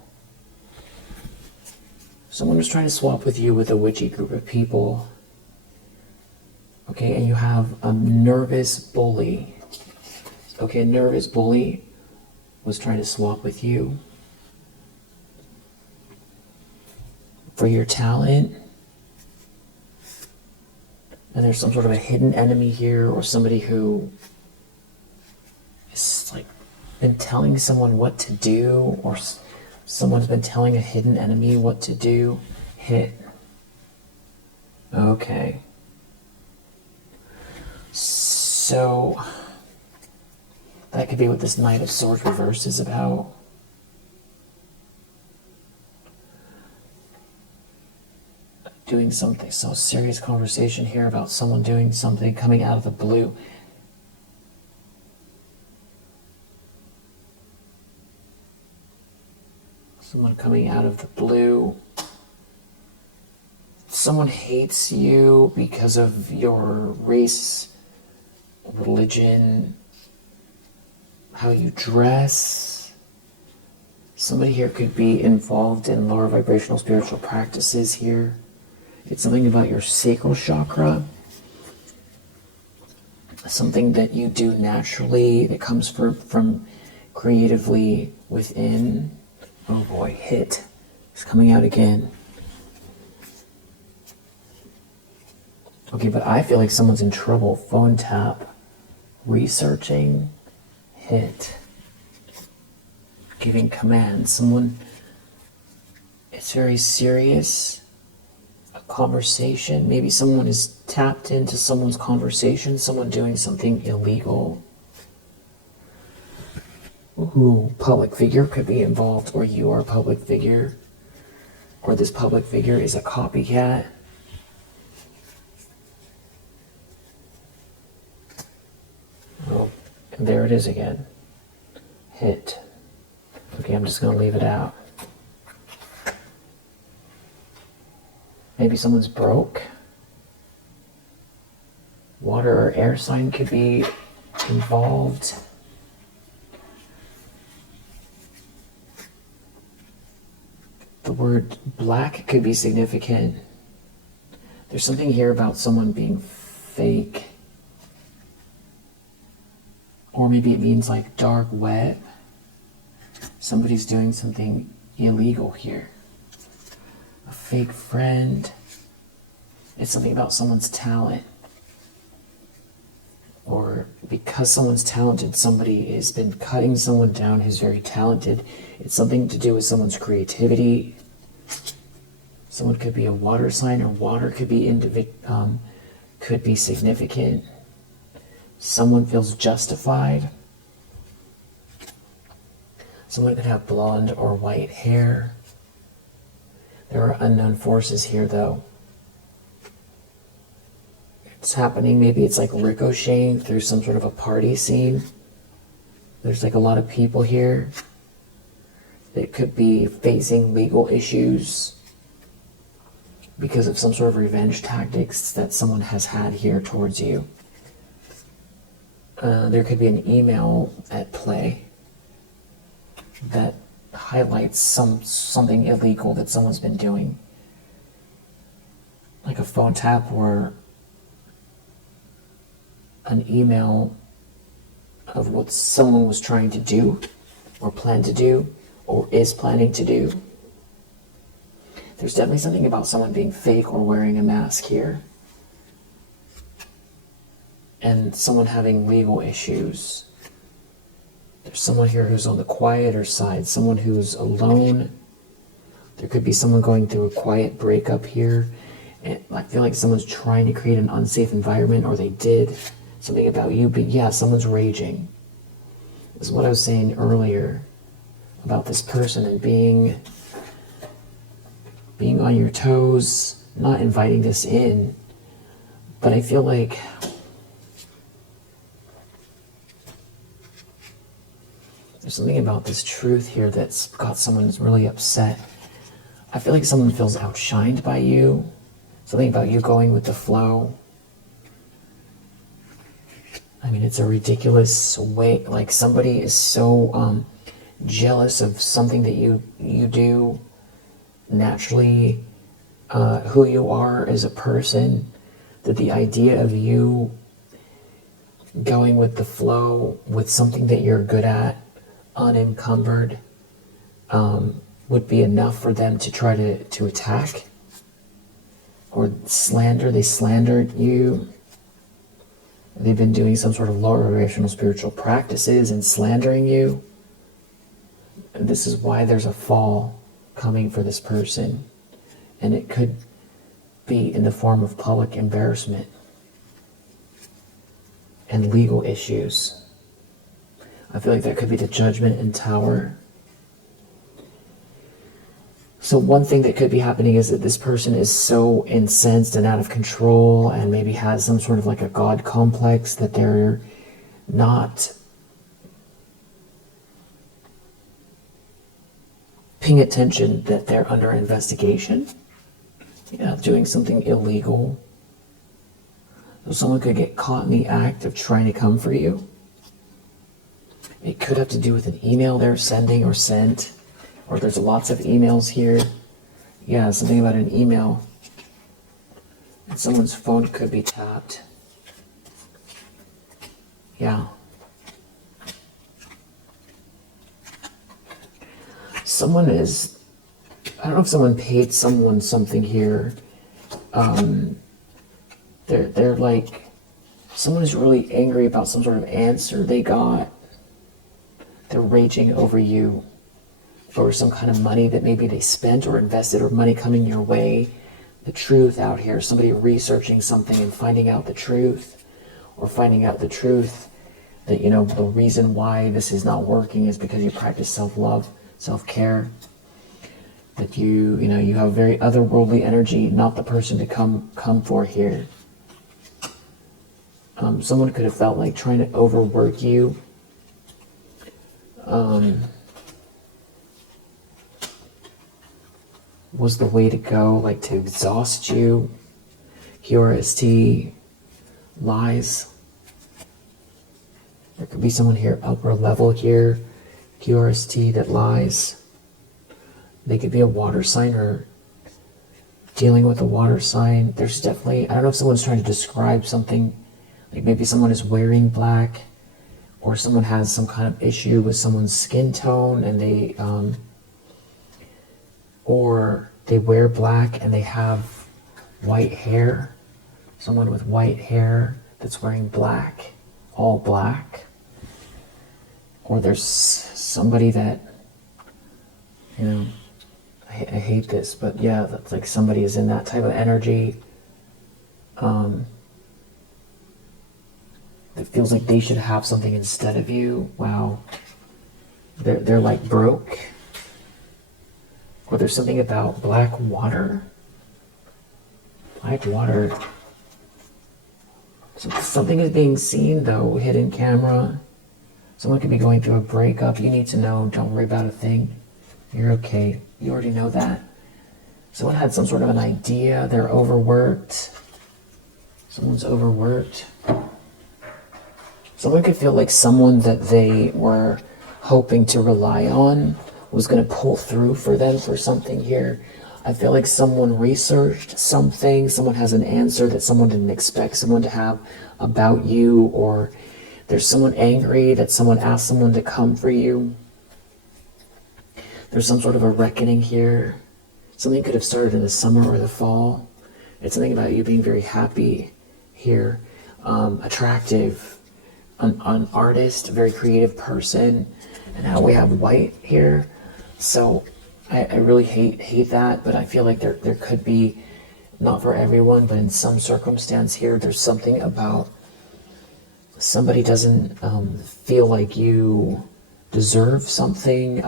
Someone was trying to swap with you with a witchy group of people. Okay, and you have a nervous bully. Okay, a nervous bully was trying to swap with you for your talent. And there's some sort of a hidden enemy here, or somebody who is like been telling someone what to do, or someone's been telling a hidden enemy what to do. Hit. Okay. So that could be what this Knight of Swords reverse is about. Doing something, so serious conversation here about someone doing something coming out of the blue. Someone coming out of the blue. Someone hates you because of your race, religion, how you dress. Somebody here could be involved in lower vibrational spiritual practices here. It's something about your sacral chakra. Something that you do naturally, that comes from creatively within. Oh boy, hit. It's coming out again. Okay, but I feel like someone's in trouble. Phone tap. Researching. Hit. Giving commands. Someone, it's very serious. A conversation. Maybe someone is tapped into someone's conversation. Someone doing something illegal. Ooh, public figure could be involved, or you are a public figure. Or this public figure is a copycat. Oh, and there it is again. Hit. Okay, I'm just going to leave it out. Maybe someone's broke. Water or air sign could be involved. The word black could be significant. There's something here about someone being fake. Or maybe it means like dark web. Somebody's doing something illegal here. A fake friend. It's something about someone's talent. Or because someone's talented, somebody has been cutting someone down who's very talented. It's something to do with someone's creativity. Someone could be a water sign, or water could be could be significant. Someone feels justified. Someone could have blonde or white hair. There are unknown forces here, though. It's happening, maybe it's like ricocheting through some sort of a party scene. There's like a lot of people here that could be facing legal issues because of some sort of revenge tactics that someone has had here towards you. There could be an email at play that highlights something illegal that someone's been doing. Like a phone tap or an email of what someone was trying to do or plan to do or is planning to do. There's definitely something about someone being fake or wearing a mask here. And someone having legal issues. There's someone here who's on the quieter side, someone who's alone. There could be someone going through a quiet breakup here. And I feel like someone's trying to create an unsafe environment, or they did something about you, but yeah, someone's raging. This is what I was saying earlier about this person and being on your toes, not inviting this in. But I feel like there's something about this truth here that's got someone really upset. I feel like someone feels outshined by you. Something about you going with the flow. I mean, it's a ridiculous way. Like somebody is so jealous of something that you do naturally, who you are as a person, that the idea of you going with the flow with something that you're good at, unencumbered, would be enough for them to try to attack or slander. They slandered you. They've been doing some sort of lower vibrational spiritual practices and slandering you. And this is why there's a fall coming for this person. And it could be in the form of public embarrassment and legal issues. I feel like that could be the Judgment and Tower. So one thing that could be happening is that this person is so incensed and out of control and maybe has some sort of like a God complex that they're not paying attention that they're under investigation. Yeah, doing something illegal. So someone could get caught in the act of trying to come for you. It could have to do with an email they're sending or sent. Or there's lots of emails here. Yeah, something about an email. And someone's phone could be tapped. Yeah. Someone is, I don't know if someone paid someone something here. They're like, someone is really angry about some sort of answer they got. They're raging over you. Or some kind of money that maybe they spent or invested, or money coming your way. The truth out here, somebody researching something and finding out the truth, or finding out the truth that, you know, the reason why this is not working is because you practice self-love, self-care, that you have very otherworldly energy, not the person to come for here. Someone could have felt like trying to overwork you. was the way to go, like to exhaust you. QRST, lies. There could be someone here, upper level here, QRST, that lies. They could be a water sign or dealing with a water sign. There's definitely, I don't know if someone's trying to describe something, like maybe someone is wearing black, or someone has some kind of issue with someone's skin tone, and they, or they wear black and they have white hair. Someone with white hair that's wearing black, all black. Or there's somebody that, you know, I hate this, but yeah, that's like somebody is in that type of energy. It feels like they should have something instead of you. Wow. They're like broke. Or there's something about black water. Black water. So something is being seen though, hidden camera. Someone could be going through a breakup. You need to know, don't worry about a thing. You're okay. You already know that. Someone had some sort of an idea. They're overworked. Someone's overworked. Someone could feel like someone that they were hoping to rely on was going to pull through for them for something here. I feel like someone researched something. Someone has an answer that someone didn't expect someone to have about you, or there's someone angry that someone asked someone to come for you. There's some sort of a reckoning here. Something could have started in the summer or the fall. It's something about you being very happy here, attractive, an artist, a very creative person. And now we have white here. So I really hate that, but I feel like there could be, not for everyone, but in some circumstance here, there's something about somebody doesn't feel like you deserve something.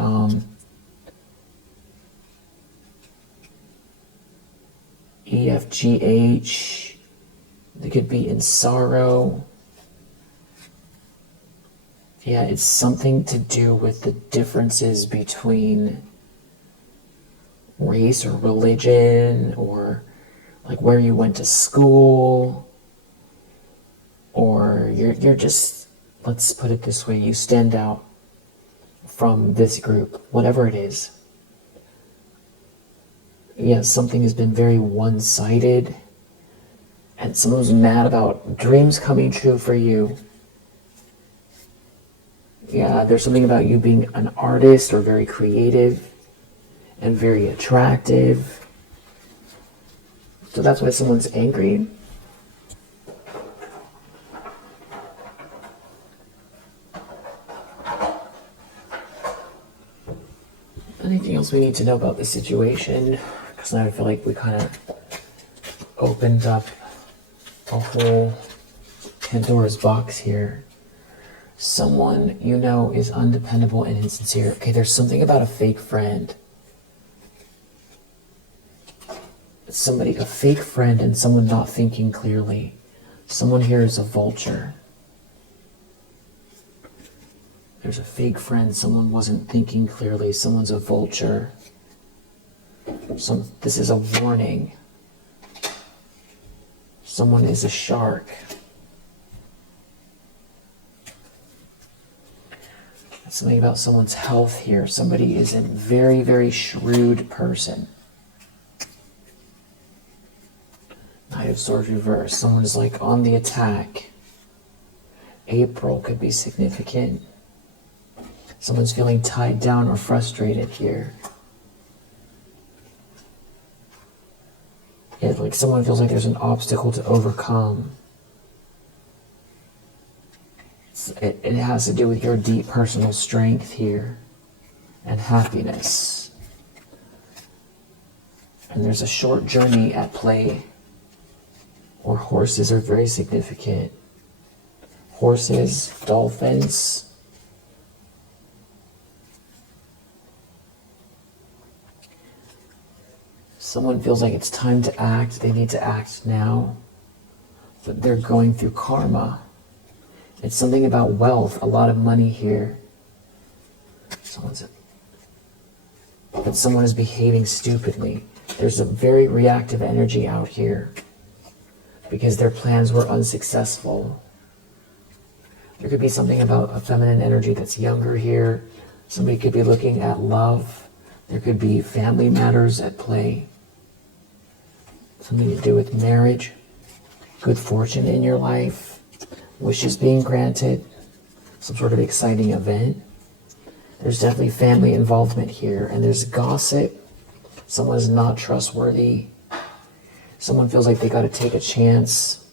EFGH, they could be in sorrow. Yeah, it's something to do with the differences between race or religion, or like where you went to school, or you're just, let's put it this way, you stand out from this group, whatever it is. Yeah, something has been very one-sided, and someone's mad about dreams coming true for you. Yeah, there's something about you being an artist or very creative and very attractive. So that's why someone's angry. Anything else we need to know about the situation? Because now I feel like we kind of opened up a whole Pandora's box here. Someone you know is undependable and insincere. Okay, there's something about a fake friend. Somebody, a fake friend, and someone not thinking clearly. Someone here is a vulture. There's a fake friend, someone wasn't thinking clearly, someone's a vulture. This is a warning. Someone is a shark. Something about someone's health here. Somebody is a very, very shrewd person. Knight of Swords reversed. Someone is like on the attack. April could be significant. Someone's feeling tied down or frustrated here. Yeah, like someone feels like there's an obstacle to overcome. It has to do with your deep personal strength here and happiness. And there's a short journey at play, or horses are very significant. Horses, dolphins. Someone feels like it's time to act. They need to act now. But they're going through karma. It's something about wealth, a lot of money here. Someone is behaving stupidly. There's a very reactive energy out here because their plans were unsuccessful. There could be something about a feminine energy that's younger here. Somebody could be looking at love. There could be family matters at play. Something to do with marriage, good fortune in your life, wishes being granted, some sort of exciting event. There's definitely family involvement here, and there's gossip. Someone is not trustworthy. Someone feels like they got to take a chance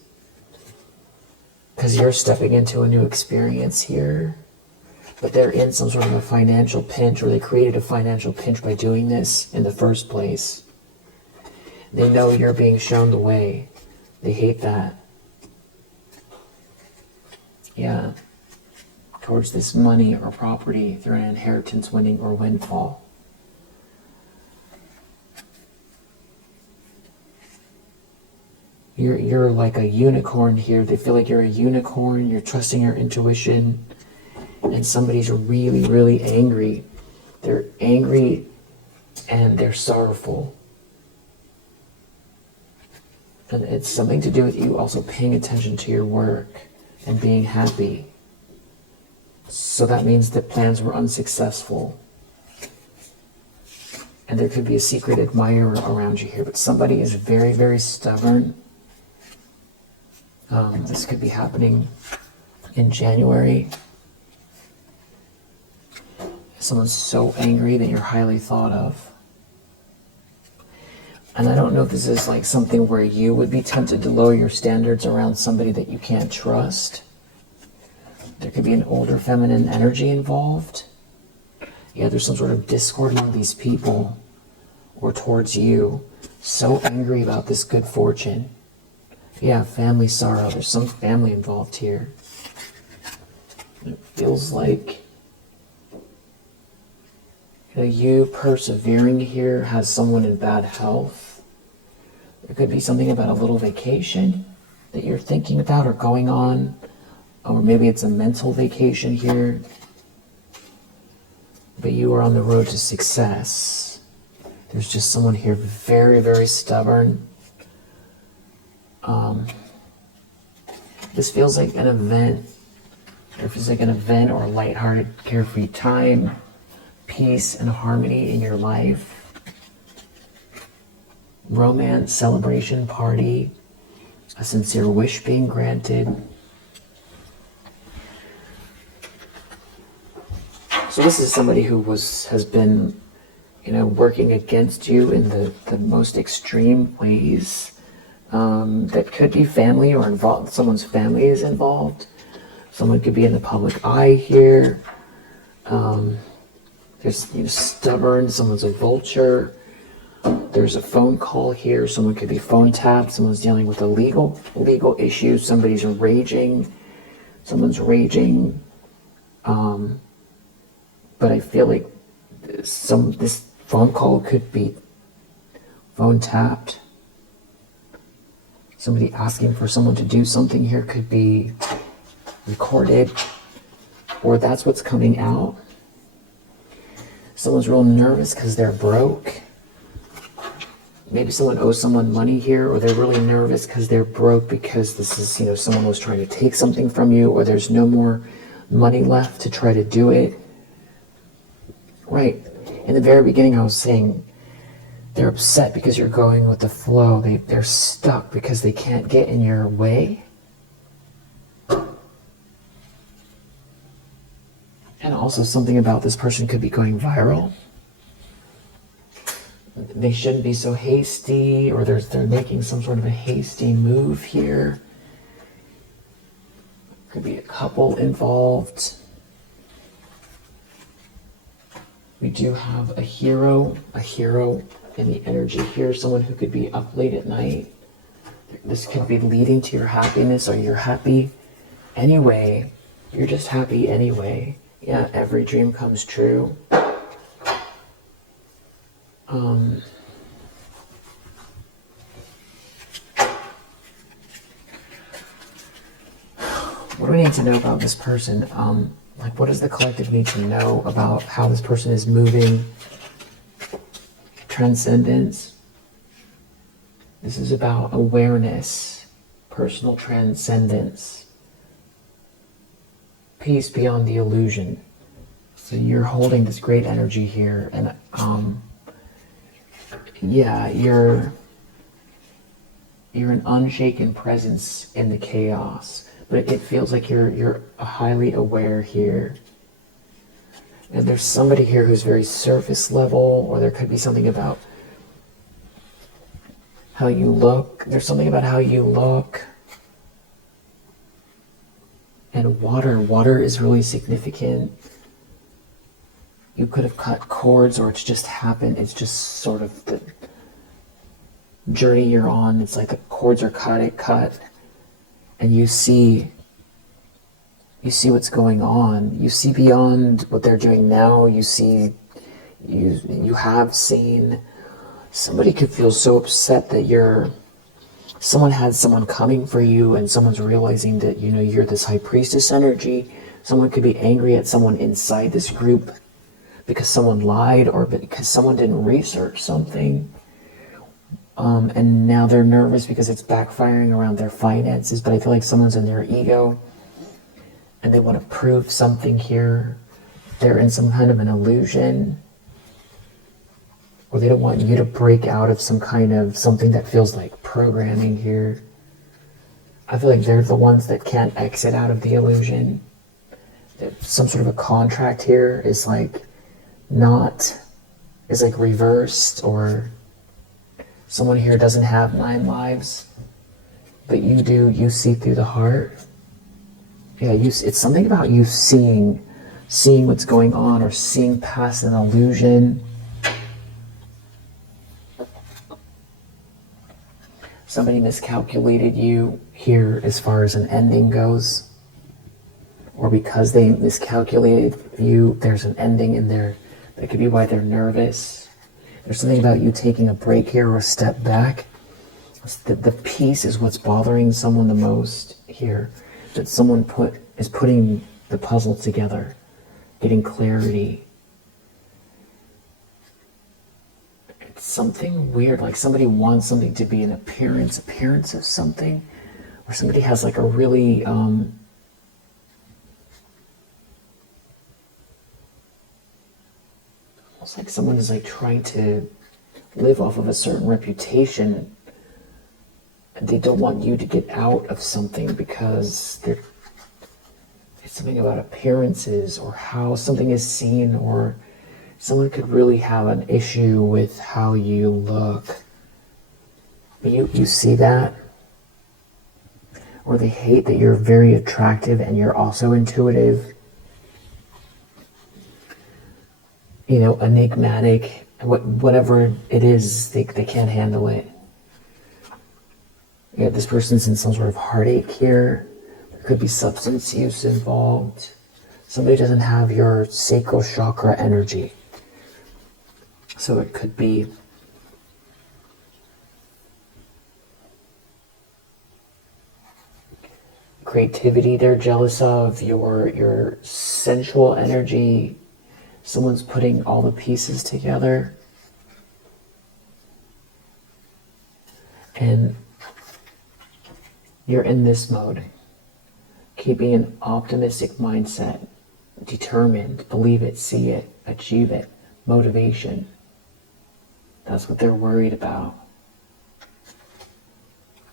because you're stepping into a new experience here, but they're in some sort of a financial pinch, or they created a financial pinch by doing this in the first place. They know you're being shown the way. They hate that. Yeah. Towards this money or property through an inheritance, winning, or windfall. You're like a unicorn here. They feel like you're a unicorn. You're trusting your intuition. And somebody's really, really angry. They're angry and they're sorrowful. And it's something to do with you also paying attention to your work and being happy. So that means that plans were unsuccessful. And there could be a secret admirer around you here, but somebody is very, very stubborn. This could be happening in January. Someone's so angry that you're highly thought of. And I don't know if this is like something where you would be tempted to lower your standards around somebody that you can't trust. There could be an older feminine energy involved. Yeah, there's some sort of discord among these people or towards you. So angry about this good fortune. Yeah, family sorrow. There's some family involved here. It feels like you persevering here has someone in bad health. There could be something about a little vacation that you're thinking about or going on. Or maybe it's a mental vacation here. But you are on the road to success. There's just someone here very, very stubborn. This feels like an event. It feels like an event or a lighthearted, carefree time. Peace and harmony in your life. Romance, celebration, party. A sincere wish being granted. So this is somebody who has been, working against you in the most extreme ways. That could be family or involved. Someone's family is involved. Someone could be in the public eye here. There's stubborn. Someone's a vulture. There's a phone call here. Someone could be phone tapped. Someone's dealing with a legal issue. Somebody's raging. Someone's raging. But I feel like this phone call could be phone tapped. Somebody asking for someone to do something here could be recorded, or that's what's coming out. Someone's real nervous because they're broke. Maybe someone owes someone money here, or they're really nervous because they're broke because this is, someone was trying to take something from you, or there's no more money left to try to do it. Right. In the very beginning, I was saying they're upset because you're going with the flow. They're stuck because they can't get in your way. And also something about this person could be going viral. They shouldn't be so hasty, or they're making some sort of a hasty move here. Could be a couple involved. We do have a hero in the energy here, someone who could be up late at night. This could be leading to your happiness, or you're happy anyway. You're just happy anyway. Yeah, every dream comes true. What do we need to know about this person? What does the collective need to know about how this person is moving? Transcendence. This is about awareness, personal transcendence, peace beyond the illusion. So you're holding this great energy here, and yeah, you're an unshaken presence in the chaos, but it feels like you're highly aware here. And there's somebody here who's very surface level, or there could be something about how you look. There's something about how you look. And water is really significant. You could have cut cords, or it's just happened. It's just sort of the journey you're on. It's like the cords are cut, and you see what's going on. You see beyond what they're doing now. You have seen. Somebody could feel so upset that someone had someone coming for you, and someone's realizing that, you're this high priestess energy. Someone could be angry at someone inside this group because someone lied, or because someone didn't research something. And now they're nervous because it's backfiring around their finances, but I feel like someone's in their ego and they want to prove something here. They're in some kind of an illusion, or they don't want you to break out of some kind of something that feels like programming here. I feel like they're the ones that can't exit out of the illusion. Some sort of a contract here is like reversed, or someone here doesn't have 9 lives, but you do. You see through the heart. Yeah, it's something about you seeing what's going on, or seeing past an illusion. Somebody miscalculated you here as far as an ending goes, or because they miscalculated you, there's an ending in there. That could be why they're nervous. There's something about you taking a break here, or a step back. The peace is what's bothering someone the most here. That someone is putting the puzzle together, getting clarity. It's something weird, like somebody wants something to be an appearance of something, or somebody has like a really almost like someone is like trying to live off of a certain reputation, and they don't want you to get out of something because it's something about appearances, or how something is seen, or someone could really have an issue with how you look. But you see that, or they hate that you're very attractive and you're also intuitive. Enigmatic, whatever it is, they can't handle it. This person's in some sort of heartache here. There could be substance use involved. Somebody doesn't have your sacral chakra energy. So it could be creativity they're jealous of, your sensual energy. Someone's putting all the pieces together. And you're in this mode, keeping an optimistic mindset, determined, believe it, see it, achieve it, motivation. That's what they're worried about.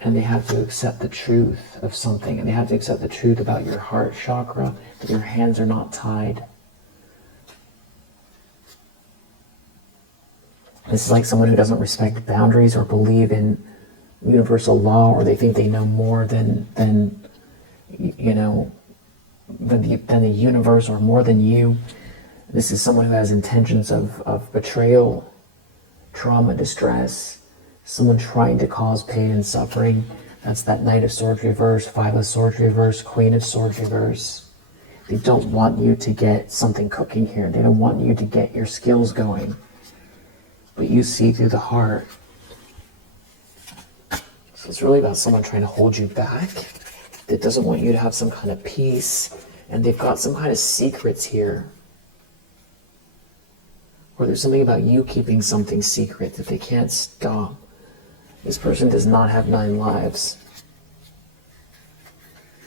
And they have to accept the truth of something, and they have to accept the truth about your heart chakra, that your hands are not tied. This is like someone who doesn't respect boundaries or believe in universal law, or they think they know more than the universe, or more than you. This is someone who has intentions of betrayal, trauma, distress, someone trying to cause pain and suffering. That's that Knight of Swords reverse, 5 of Swords reverse, Queen of Swords reverse. They don't want you to get something cooking here. They don't want you to get your skills going. But you see through the heart. So it's really about someone trying to hold you back, that doesn't want you to have some kind of peace, and they've got some kind of secrets here. Or there's something about you keeping something secret that they can't stop. This person does not have 9 lives.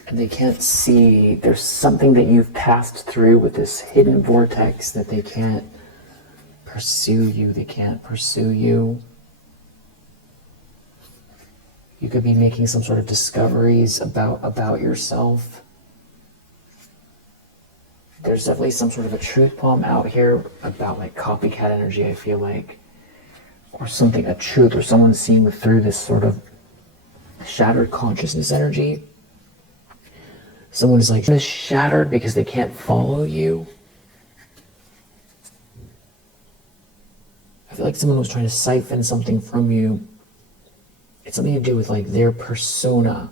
And they can't see, there's something that you've passed through with this hidden vortex that they can't pursue you. They can't pursue you. You could be making some sort of discoveries about yourself. There's definitely some sort of a truth bomb out here about like copycat energy, I feel like. Or something, a truth, or someone seeing through this sort of shattered consciousness energy. Someone is like shattered because they can't follow you. I feel like someone was trying to siphon something from you. It's something to do with like their persona,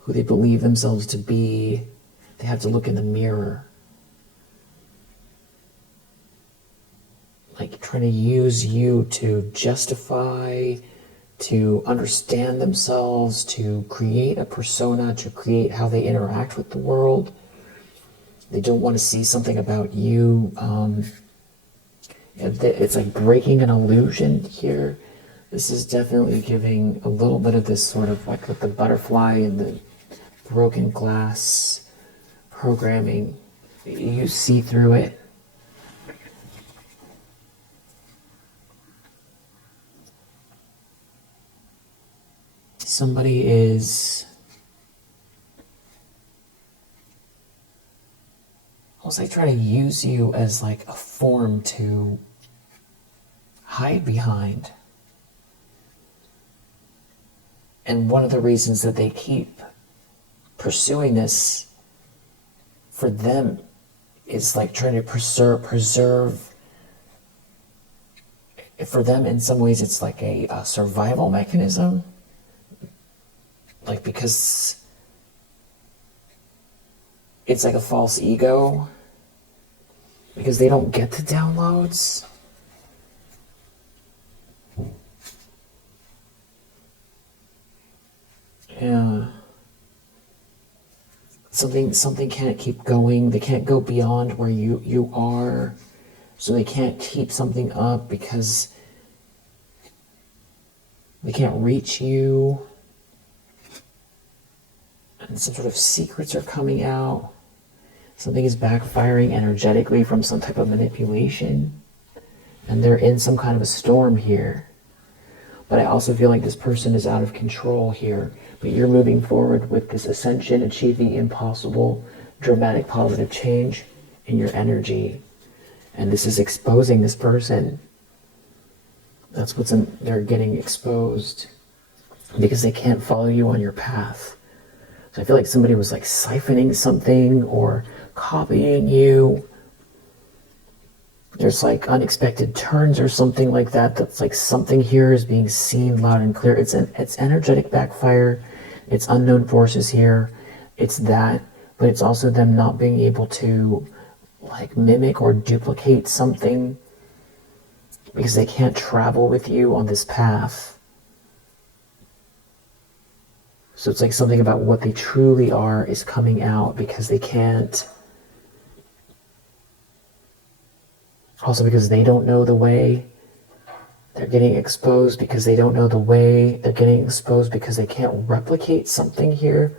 who they believe themselves to be. They have to look in the mirror. Like trying to use you to justify, to understand themselves, to create a persona, to create how they interact with the world. They don't want to see something about you. It's like breaking an illusion here. This is definitely giving a little bit of this sort of like with the butterfly and the broken glass programming. You see through it. Somebody is almost like trying to use you as like a form to hide behind. And one of the reasons that they keep pursuing this for them is like trying to preserve. For them, in some ways, it's like a survival mechanism. Like, because it's like a false ego. Because they don't get the downloads. Yeah. Something can't keep going. They can't go beyond where you are. So they can't keep something up because they can't reach you. And some sort of secrets are coming out. Something is backfiring energetically from some type of manipulation. And they're in some kind of a storm here. But I also feel like this person is out of control here. But you're moving forward with this ascension, achieving impossible, dramatic, positive change in your energy. And this is exposing this person. That's what's in, they're getting exposed. Because they can't follow you on your path. So I feel like somebody was like siphoning something or copying you. There's like unexpected turns or something like that. That's like something here is being seen loud and clear. It's energetic backfire. It's unknown forces here. It's that, but it's also them not being able to like mimic or duplicate something because they can't travel with you on this path. So it's like something about what they truly are is coming out because they can't. Also because they don't know the way. They're getting exposed because they don't know the way. They're getting exposed because they can't replicate something here.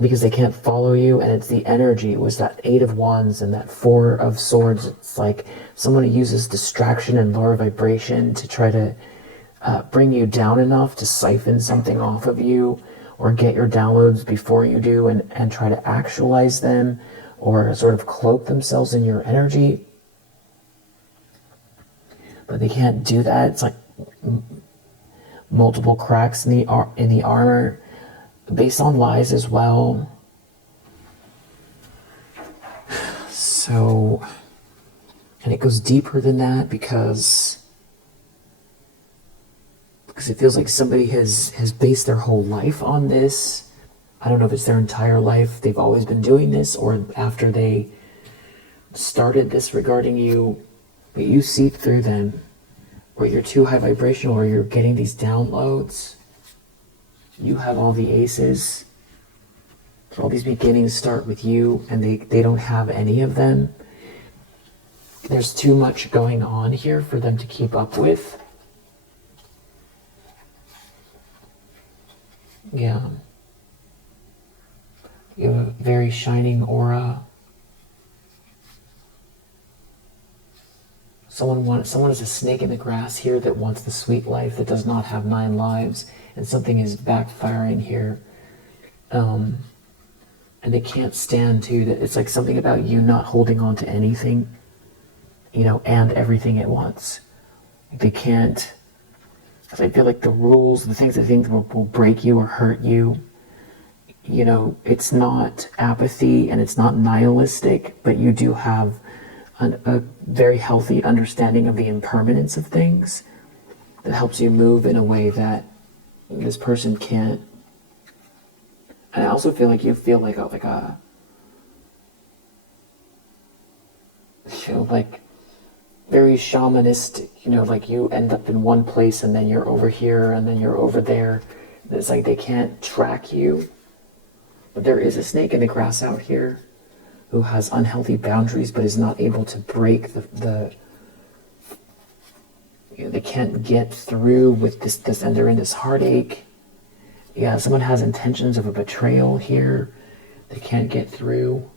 Because they can't follow you. And it's the energy. It was that 8 of Wands and that 4 of Swords. It's like someone who uses distraction and lower vibration to try to bring you down enough to siphon something off of you or get your downloads before you do and try to actualize them or sort of cloak themselves in your energy. But they can't do that. It's like multiple cracks in the armor based on lies as well. So, and it goes deeper than that because it feels like somebody has based their whole life on this. I don't know if it's their entire life. They've always been doing this, or after they started this regarding you, but you see through them, or you're too high vibrational, or you're getting these downloads. You have all the aces. All these beginnings start with you, and they don't have any of them. There's too much going on here for them to keep up with. Yeah. You have a very shining aura. Someone is a snake in the grass here that wants the sweet life, that does not have 9 lives, and something is backfiring here. And they can't stand to that. It's like something about you not holding on to anything, and everything at once. They can't, because I feel like the rules, the things that think will break you or hurt you, it's not apathy and it's not nihilistic, but you do have a very healthy understanding of the impermanence of things that helps you move in a way that this person can't. And I also feel like you feel like very shamanistic, like you end up in one place and then you're over here and then you're over there. It's like they can't track you. But there is a snake in the grass out here who has unhealthy boundaries but is not able to break they can't get through with this, and they're in this heartache. Yeah, someone has intentions of a betrayal here. They can't get through.